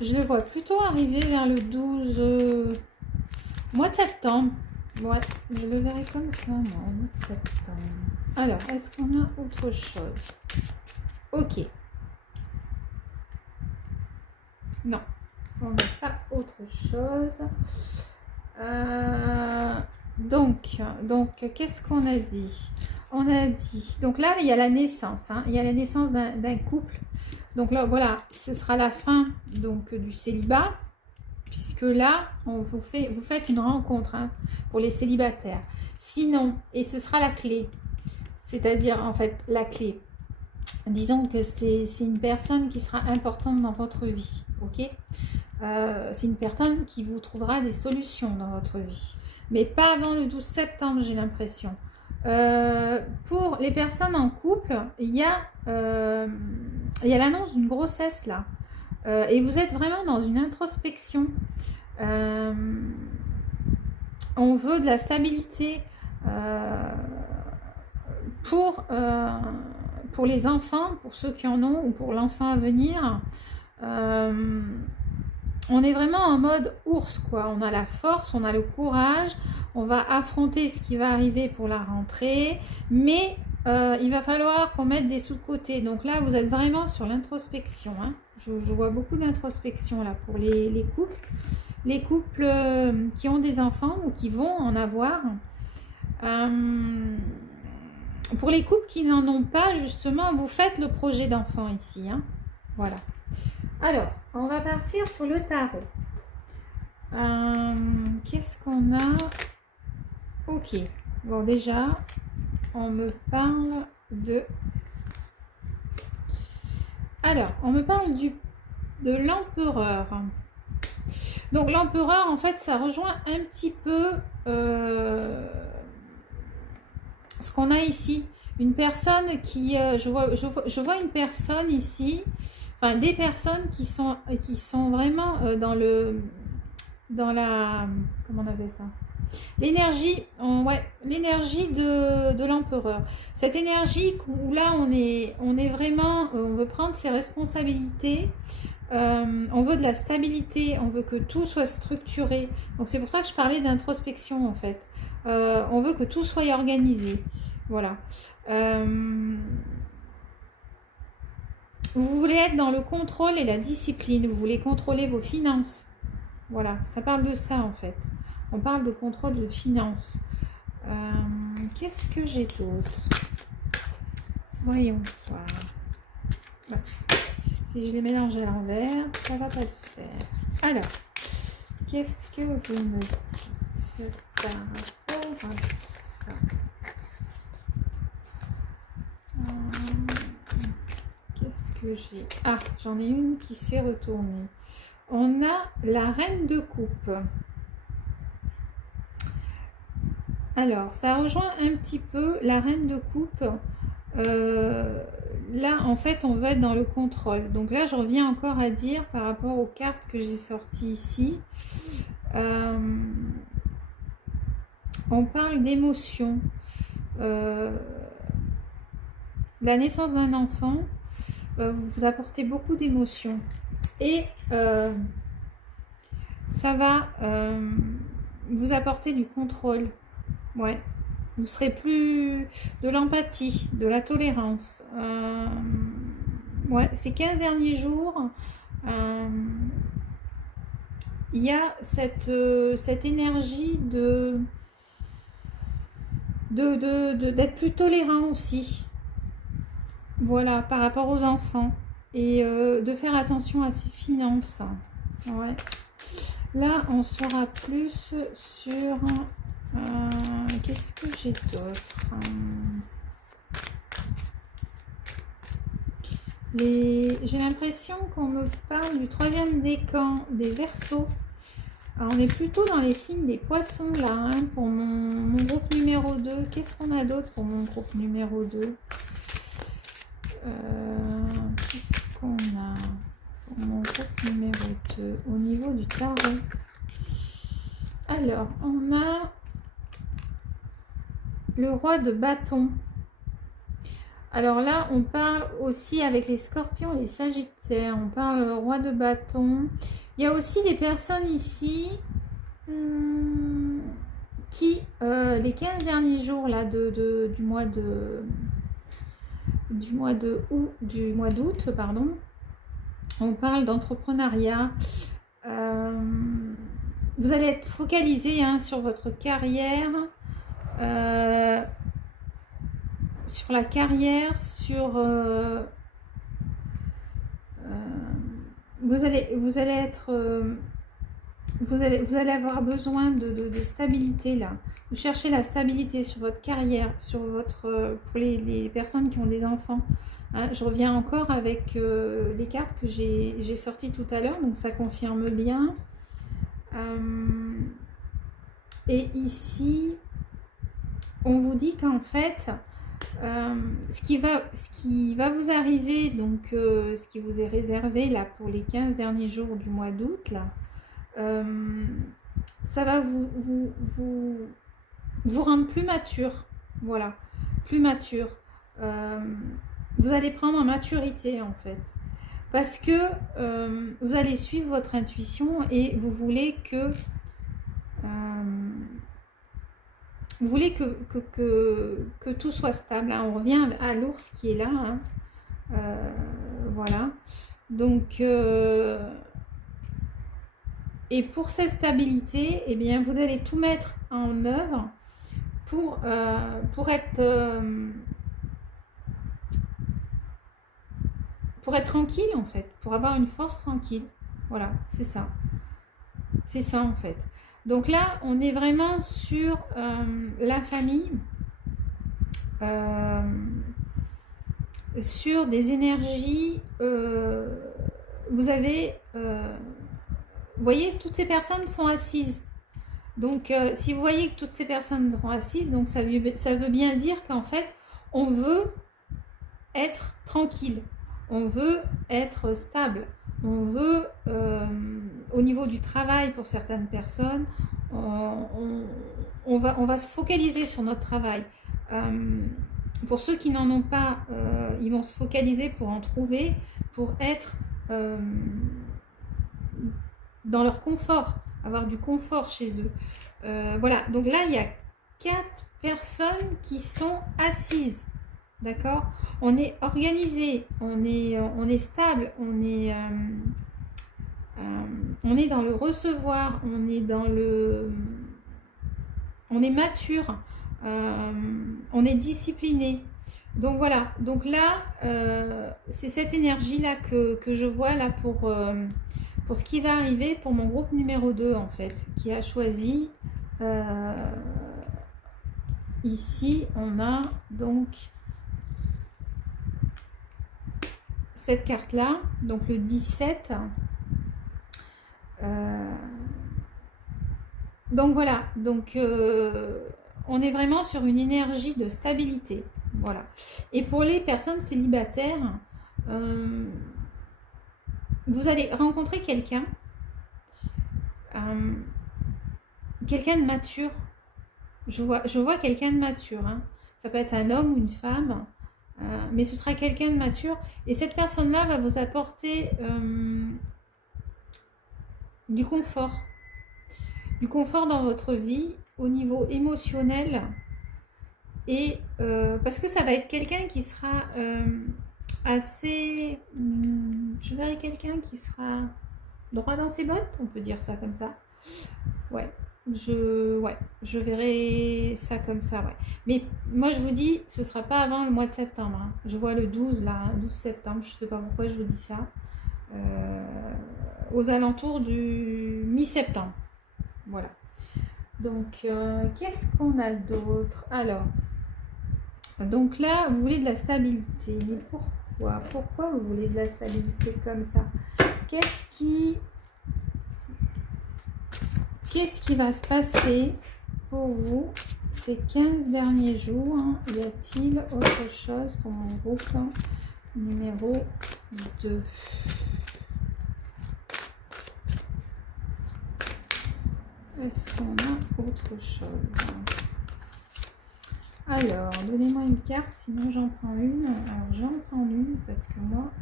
Je le vois plutôt arriver vers le 12 mois de septembre. Ouais, je le verrai comme ça, moi, au mois de septembre. Alors, est-ce qu'on a autre chose? Ok. Non, on n'a pas autre chose. Donc qu'est-ce qu'on a dit? On a dit, donc là, il y a la naissance. Hein, il y a la naissance d'un couple. Donc là, voilà, ce sera la fin donc, du célibat. Puisque là, vous faites une rencontre hein, pour les célibataires. Sinon, et ce sera la clé. C'est-à-dire, en fait, la clé. Disons que c'est une personne qui sera importante dans votre vie. Ok, c'est une personne qui vous trouvera des solutions dans votre vie. Mais pas avant le 12 septembre, j'ai l'impression. Pour les personnes en couple, il y a l'annonce d'une grossesse là. Et vous êtes vraiment dans une introspection. On veut de la stabilité pour les enfants, pour ceux qui en ont ou pour l'enfant à venir. On est vraiment en mode ours, quoi. On a la force, on a le courage, on va affronter ce qui va arriver pour la rentrée, mais il va falloir qu'on mette des sous de côté. Donc là, vous êtes vraiment sur l'introspection. Hein. Je vois beaucoup d'introspection là pour les couples. Les couples qui ont des enfants ou qui vont en avoir. Pour les couples qui n'en ont pas, justement, vous faites le projet d'enfant ici. Hein. Voilà. Alors, on va partir sur le tarot. Qu'est-ce qu'on a? Ok. Bon, déjà, on me parle de... Alors, on me parle de l'empereur. Donc, l'empereur, en fait, ça rejoint un petit peu ce qu'on a ici. Une personne qui... je vois une personne ici... Enfin, des personnes qui sont vraiment dans la... Comment on appelle ça? L'énergie, ouais, l'énergie de l'empereur. Cette énergie où là, on est vraiment... on veut prendre ses responsabilités. On veut de la stabilité. On veut que tout soit structuré. Donc, c'est pour ça que je parlais d'introspection, en fait. On veut que tout soit organisé. Voilà. Vous voulez être dans le contrôle et la discipline. Vous voulez contrôler vos finances. Voilà, ça parle de ça en fait. On parle de contrôle de finances. Qu'est-ce que j'ai d'autre? Voyons voir. Ouais. Si je les mélange à l'envers, ça va pas le faire. Alors, qu'est-ce que vous me dites par rapport à ça? Qu'est-ce que j'ai? Ah, j'en ai une qui s'est retournée. On a la reine de coupe. Alors, ça rejoint un petit peu la reine de coupe. là, en fait, on va être dans le contrôle. Donc là, je reviens encore à dire par rapport aux cartes que j'ai sorties ici. On parle d'émotion. La naissance d'un enfant, vous apportez beaucoup d'émotions. Et ça va vous apporter du contrôle. Ouais. Vous serez plus de l'empathie, de la tolérance. Ouais, ces 15 derniers jours, il y a cette énergie d'être plus tolérant aussi. Voilà, par rapport aux enfants. Et de faire attention à ses finances. Ouais. Là, on saura plus sur... qu'est-ce que j'ai d'autre? J'ai l'impression qu'on me parle du 3e décan des Verseaux. Alors, on est plutôt dans les signes des poissons là, hein, pour mon groupe numéro 2. Qu'est-ce qu'on a d'autre pour mon groupe numéro 2? Qu'est-ce qu'on a pour mon groupe numéro 2 au niveau du tarot? Alors, on a le roi de bâton. Alors là, on parle aussi avec les scorpions et les sagittaires. On parle roi de bâton. Il y a aussi des personnes ici qui, les 15 derniers jours là, du mois d'août, pardon, on parle d'entrepreneuriat. Vous allez être focalisé sur votre carrière. Sur la carrière, vous allez avoir besoin de stabilité là. Vous cherchez la stabilité sur votre carrière, sur votre pour les personnes qui ont des enfants. Hein, je reviens encore avec les cartes que j'ai sorties tout à l'heure, donc ça confirme bien. Et ici, on vous dit qu'en fait, ce qui va vous arriver, donc ce qui vous est réservé là pour les 15 derniers jours du mois d'août, là, ça va vous rendre plus mature. Voilà, plus mature. Vous allez prendre en maturité en fait. Parce que vous allez suivre votre intuition et vous voulez que... vous voulez que tout soit stable. Hein. On revient à l'ours qui est là. Hein. Voilà. Donc, et pour cette stabilité, eh bien, vous allez tout mettre en œuvre pour être tranquille, en fait. Pour avoir une force tranquille. Voilà, c'est ça. C'est ça, en fait. Donc là, on est vraiment sur la famille, sur des énergies. Vous avez, vous voyez, toutes ces personnes sont assises. Donc, si vous voyez que toutes ces personnes sont assises, donc ça veut bien dire qu'en fait, on veut être tranquille, on veut être stable. On veut, au niveau du travail pour certaines personnes, on va se focaliser sur notre travail. Pour ceux qui n'en ont pas, ils vont se focaliser pour en trouver, pour être dans leur confort, avoir du confort chez eux. Voilà, donc là, il y a 4 personnes qui sont assises. D'accord? On est organisé, on est stable, on est dans le recevoir, on est mature, on est discipliné. Donc voilà, donc là, c'est cette énergie-là que je vois là pour ce qui va arriver pour mon groupe numéro 2 en fait, qui a choisi ici, on a donc cette carte là, donc le 17. Donc voilà, donc on est vraiment sur une énergie de stabilité. Voilà. Et pour les personnes célibataires, vous allez rencontrer quelqu'un, quelqu'un de mature. Je vois quelqu'un de mature. Hein. Ça peut être un homme ou une femme, mais ce sera quelqu'un de mature. Et cette personne-là va vous apporter du confort. Du confort dans votre vie au niveau émotionnel. Et parce que ça va être quelqu'un qui sera assez... je verrai quelqu'un qui sera droit dans ses bottes, on peut dire ça comme ça. Ouais, je verrai ça comme ça, ouais. Mais moi, je vous dis, ce sera pas avant le mois de septembre. Hein. Je vois le 12, là, 12 septembre, je sais pas pourquoi je vous dis ça. Aux alentours du mi-septembre. Voilà. Donc, qu'est-ce qu'on a d'autre? Alors, donc là, vous voulez de la stabilité. Mais pourquoi? Pourquoi vous voulez de la stabilité comme ça? Qu'est-ce qui va se passer pour vous ces 15 derniers jours? Y a-t-il autre chose pour mon groupe numéro 2? Est-ce qu'on a autre chose? Alors, donnez-moi une carte, sinon j'en prends une. Alors, j'en prends une parce que moi,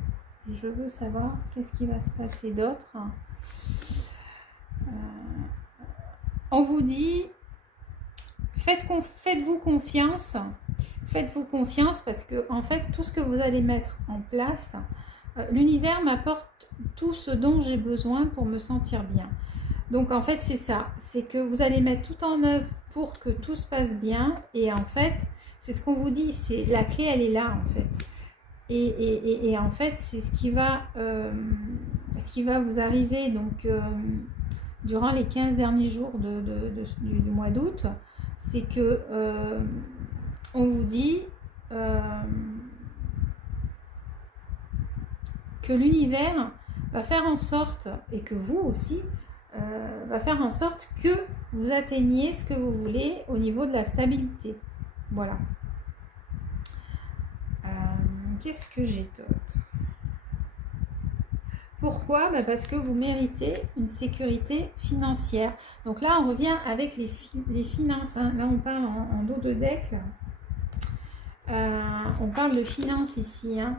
je veux savoir qu'est-ce qui va se passer d'autre. On vous dit, faites-vous confiance. Faites-vous confiance parce que, en fait, tout ce que vous allez mettre en place, l'univers m'apporte tout ce dont j'ai besoin pour me sentir bien. Donc, en fait, c'est ça. C'est que vous allez mettre tout en œuvre pour que tout se passe bien. Et en fait, c'est ce qu'on vous dit. C'est la clé, elle est là, en fait. Et en fait, c'est ce qui va vous arriver donc, durant les 15 derniers jours du mois d'août. C'est que on vous dit que l'univers va faire en sorte, et que vous aussi, va faire en sorte que vous atteigniez ce que vous voulez au niveau de la stabilité. Voilà. Qu'est-ce que j'ai d'autre? Pourquoi? Parce que vous méritez une sécurité financière. Donc là, on revient avec les finances. Hein. Là, on parle en dos de deck. On parle de finances ici. Hein.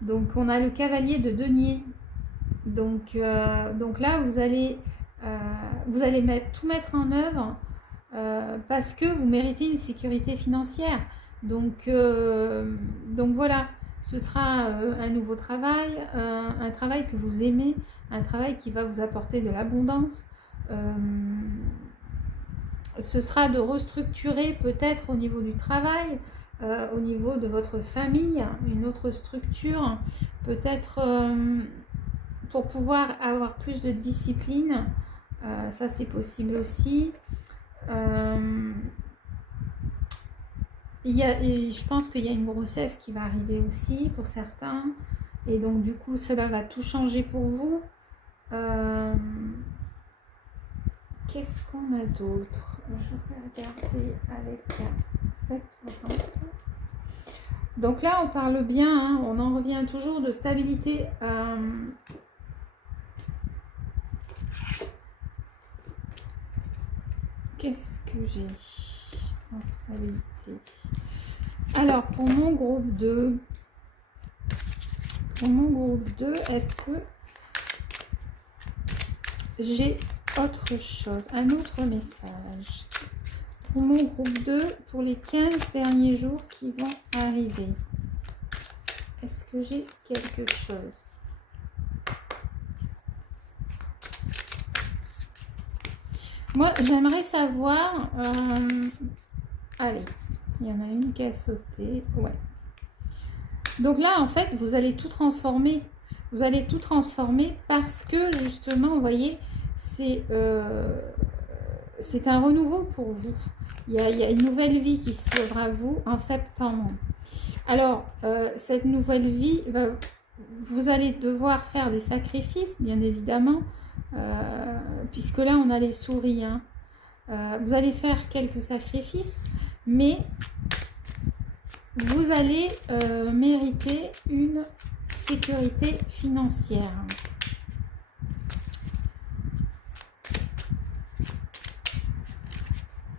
Donc, on a le cavalier de denier. Donc là, vous allez tout mettre en œuvre parce que vous méritez une sécurité financière. Donc voilà, ce sera un nouveau travail, un travail que vous aimez, un travail qui va vous apporter de l'abondance. Ce sera de restructurer peut-être au niveau du travail, au niveau de votre famille, une autre structure, peut-être pour pouvoir avoir plus de discipline. Ça, c'est possible aussi. Je pense qu'il y a une grossesse qui va arriver aussi pour certains. Et donc, du coup, cela va tout changer pour vous. Qu'est-ce qu'on a d'autre? Je voudrais regarder avec cette rampe. Donc là, on parle bien, hein, on en revient toujours de stabilité. Qu'est-ce que j'ai en stabilité? Alors, pour mon groupe 2, est-ce que j'ai autre chose, un autre message pour mon groupe 2 pour les 15 derniers jours qui vont arriver? Est-ce que j'ai quelque chose? Moi, j'aimerais savoir... allez, il y en a une qui a sauté. Ouais. Donc là, en fait, vous allez tout transformer. Vous allez tout transformer parce que, justement, vous voyez, c'est un renouveau pour vous. Il y a une nouvelle vie qui s'ouvre à vous en septembre. Alors, cette nouvelle vie, vous allez devoir faire des sacrifices, bien évidemment, puisque là, on a les souris. Hein. Vous allez faire quelques sacrifices mais vous allez mériter une sécurité financière.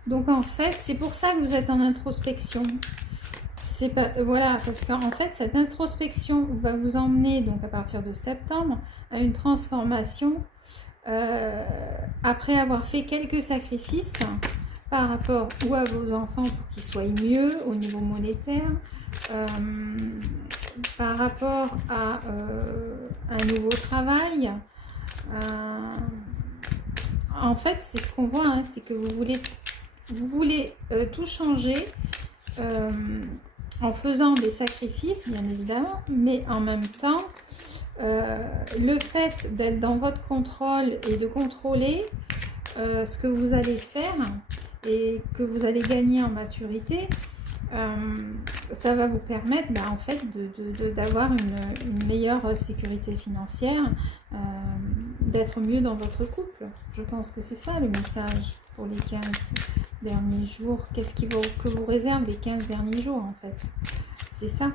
Donc en fait, c'est pour ça que vous êtes en introspection. C'est pas, voilà, parce qu'en fait, cette introspection va vous emmener, donc à partir de septembre, à une transformation après avoir fait quelques sacrifices par rapport ou à vos enfants pour qu'ils soient mieux au niveau monétaire, par rapport à un nouveau travail. En fait, c'est ce qu'on voit, hein, c'est que vous voulez tout changer en faisant des sacrifices, bien évidemment, mais en même temps, le fait d'être dans votre contrôle et de contrôler ce que vous allez faire et que vous allez gagner en maturité, ça va vous permettre en fait d'avoir une meilleure sécurité financière, d'être mieux dans votre couple. Je pense que c'est ça le message pour les 15 derniers jours. Qu'est-ce que vous réserve les 15 derniers jours en fait? C'est ça.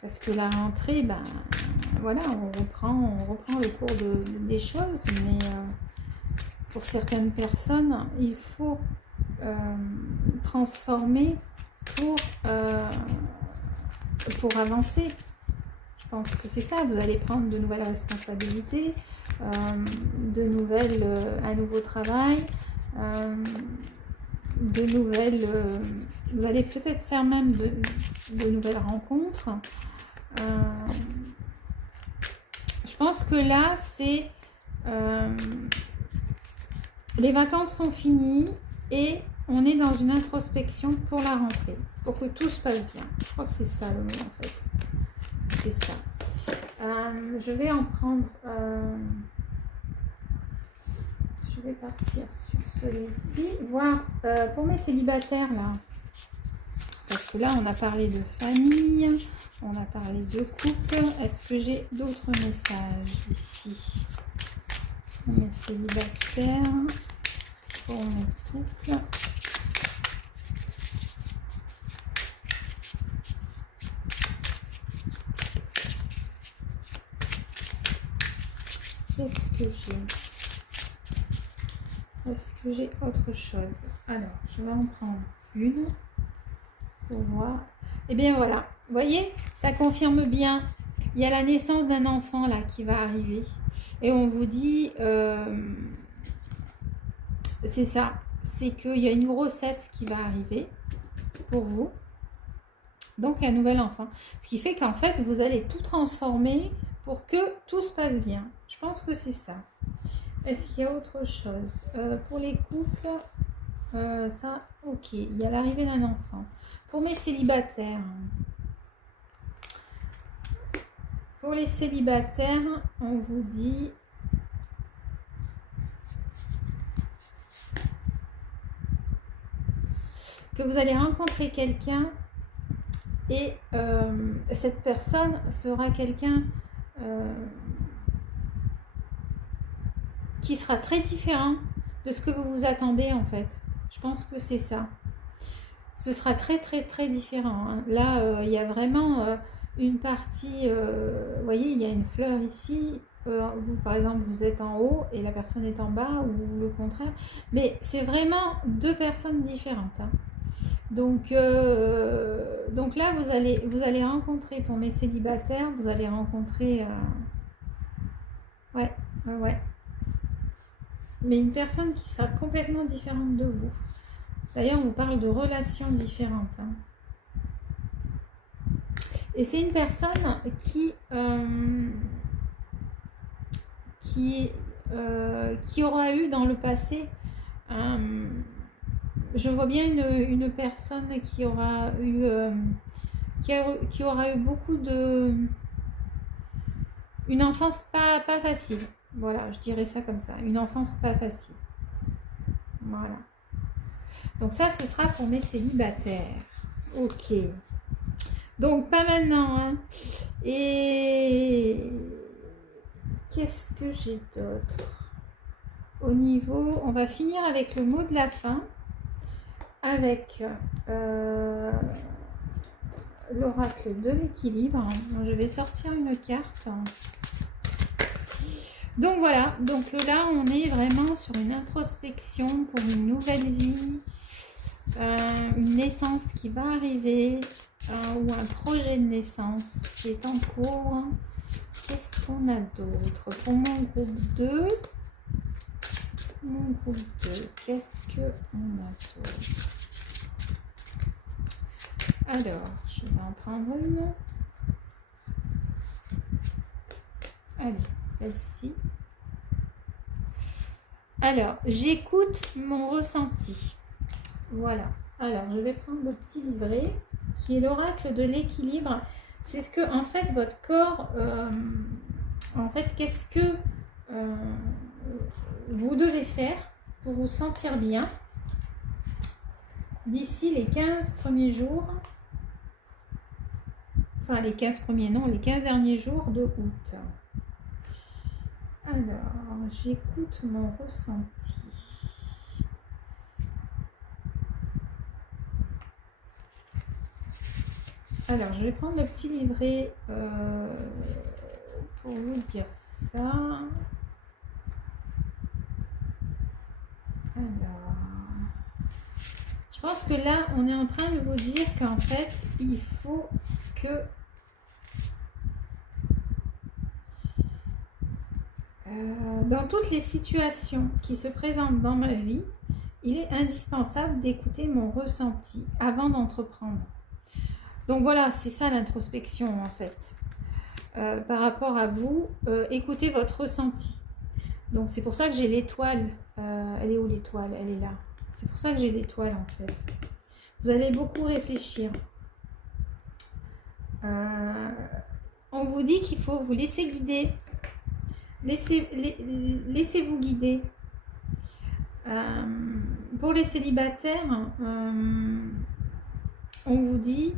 Parce que la rentrée, voilà, on reprend le cours des choses, mais pour certaines personnes, il faut transformer pour avancer. Je pense que c'est ça, vous allez prendre de nouvelles responsabilités, un nouveau travail, vous allez peut-être faire même de nouvelles rencontres. Je pense que là, c'est les vacances sont finies et on est dans une introspection pour la rentrée, pour que tout se passe bien. Je crois que c'est ça le mot en fait. C'est ça. Je vais en prendre... je vais partir sur celui-ci. Voir pour mes célibataires là. Parce que là, on a parlé de famille, on a parlé de couple. Est-ce que j'ai d'autres messages ici? Pour mes célibataires, pour mes couples. Qu'est-ce que j'ai? Est-ce que j'ai autre chose? Alors, je vais en prendre une pour voir. Et bien voilà, vous voyez, ça confirme bien. Il y a la naissance d'un enfant là qui va arriver. Et on vous dit, c'est ça, c'est qu'il y a une grossesse qui va arriver pour vous. Donc un nouvel enfant. Ce qui fait qu'en fait, vous allez tout transformer pour que tout se passe bien. Je pense que c'est ça. Est-ce qu'il y a autre chose? Pour les couples, ça, ok. Il y a l'arrivée d'un enfant. Pour mes célibataires, pour les célibataires, on vous dit que vous allez rencontrer quelqu'un et cette personne sera quelqu'un qui sera très différent de ce que vous vous attendez en fait. Je pense que c'est ça. Ce sera très très très différent. Hein. Là, il y a vraiment une partie, vous voyez, il y a une fleur ici. Vous, par exemple, vous êtes en haut et la personne est en bas ou le contraire. Mais c'est vraiment deux personnes différentes. Hein. Donc là, vous allez rencontrer, pour mes célibataires, vous allez rencontrer... ouais. Mais une personne qui sera complètement différente de vous. D'ailleurs, on vous parle de relations différentes. Hein. Et c'est une personne qui aura eu dans le passé... je vois bien une personne qui aura eu beaucoup de... Une enfance pas facile. Voilà, je dirais ça comme ça. Une enfance pas facile. Voilà. Donc ça, ce sera pour mes célibataires. Ok. Donc, pas maintenant. Hein. Et qu'est-ce que j'ai d'autre? Au niveau... On va finir avec le mot de la fin. avec l'oracle de l'équilibre. Je vais sortir une carte. Donc voilà, donc là on est vraiment sur une introspection pour une nouvelle vie, une naissance qui va arriver ou un projet de naissance qui est en cours. Qu'est-ce qu'on a d'autre pour mon groupe 2? Mon groupe 2, qu'est-ce qu'on a d'autre? Alors, je vais en prendre une. Allez, celle-ci. Alors, j'écoute mon ressenti. Voilà. Alors, je vais prendre le petit livret qui est l'oracle de l'équilibre. C'est ce que, en fait, votre corps... en fait, qu'est-ce que vous devez faire pour vous sentir bien d'ici les 15 premiers jours. Enfin, les 15 premiers, non, les 15 derniers jours de août. Alors, j'écoute mon ressenti. Alors, je vais prendre le petit livret pour vous dire ça. Alors, je pense que là, on est en train de vous dire qu'en fait, il faut que dans toutes les situations qui se présentent dans ma vie, il est indispensable d'écouter mon ressenti avant d'entreprendre. Donc voilà, c'est ça l'introspection en fait. Par rapport à vous, écoutez votre ressenti. Donc c'est pour ça que j'ai l'étoile. Elle est où l'étoile? Elle est là. C'est pour ça que j'ai l'étoile en fait. Vous allez beaucoup réfléchir. On vous dit qu'il faut vous laisser guider. Laissez-vous guider. Pour les célibataires, on vous dit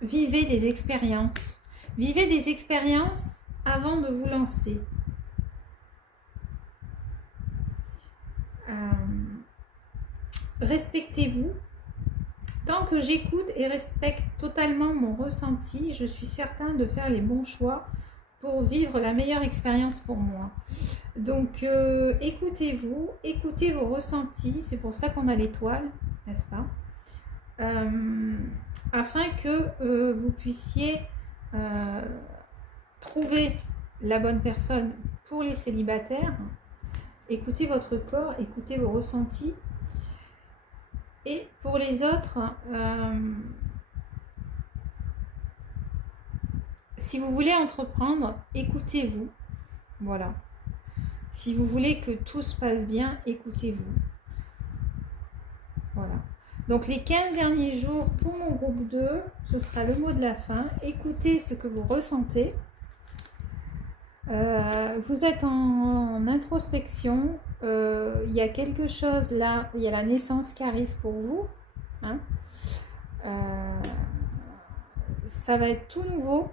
vivez des expériences. Vivez des expériences avant de vous lancer. Respectez-vous. Tant que j'écoute et respecte totalement mon ressenti, je suis certain de faire les bons choix pour vivre la meilleure expérience pour moi. Donc, écoutez-vous, écoutez vos ressentis, c'est pour ça qu'on a l'étoile, n'est-ce pas? Afin que vous puissiez trouver la bonne personne pour les célibataires. Écoutez votre corps, écoutez vos ressentis. Et pour les autres, si vous voulez entreprendre, écoutez-vous. Voilà. Si vous voulez que tout se passe bien, écoutez-vous. Voilà. Donc les 15 derniers jours pour mon groupe 2, ce sera le mot de la fin. Écoutez ce que vous ressentez. Vous êtes en introspection. Il y a quelque chose là, il y a la naissance qui arrive pour vous. Hein. Ça va être tout nouveau.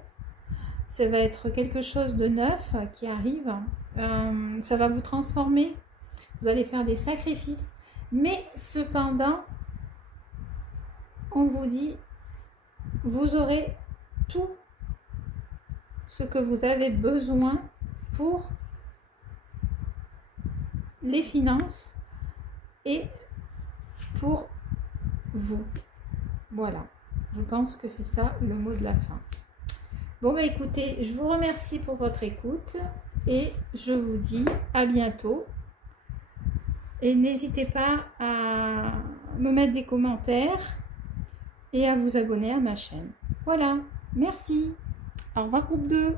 Ça va être quelque chose de neuf qui arrive. Ça va vous transformer. Vous allez faire des sacrifices. Mais cependant, on vous dit, vous aurez tout ce que vous avez besoin pour les finances et pour vous. Voilà, je pense que c'est ça le mot de la fin. Bon, bah écoutez, je vous remercie pour votre écoute et je vous dis à bientôt. Et n'hésitez pas à me mettre des commentaires et à vous abonner à ma chaîne. Voilà, merci. Au revoir groupe 2.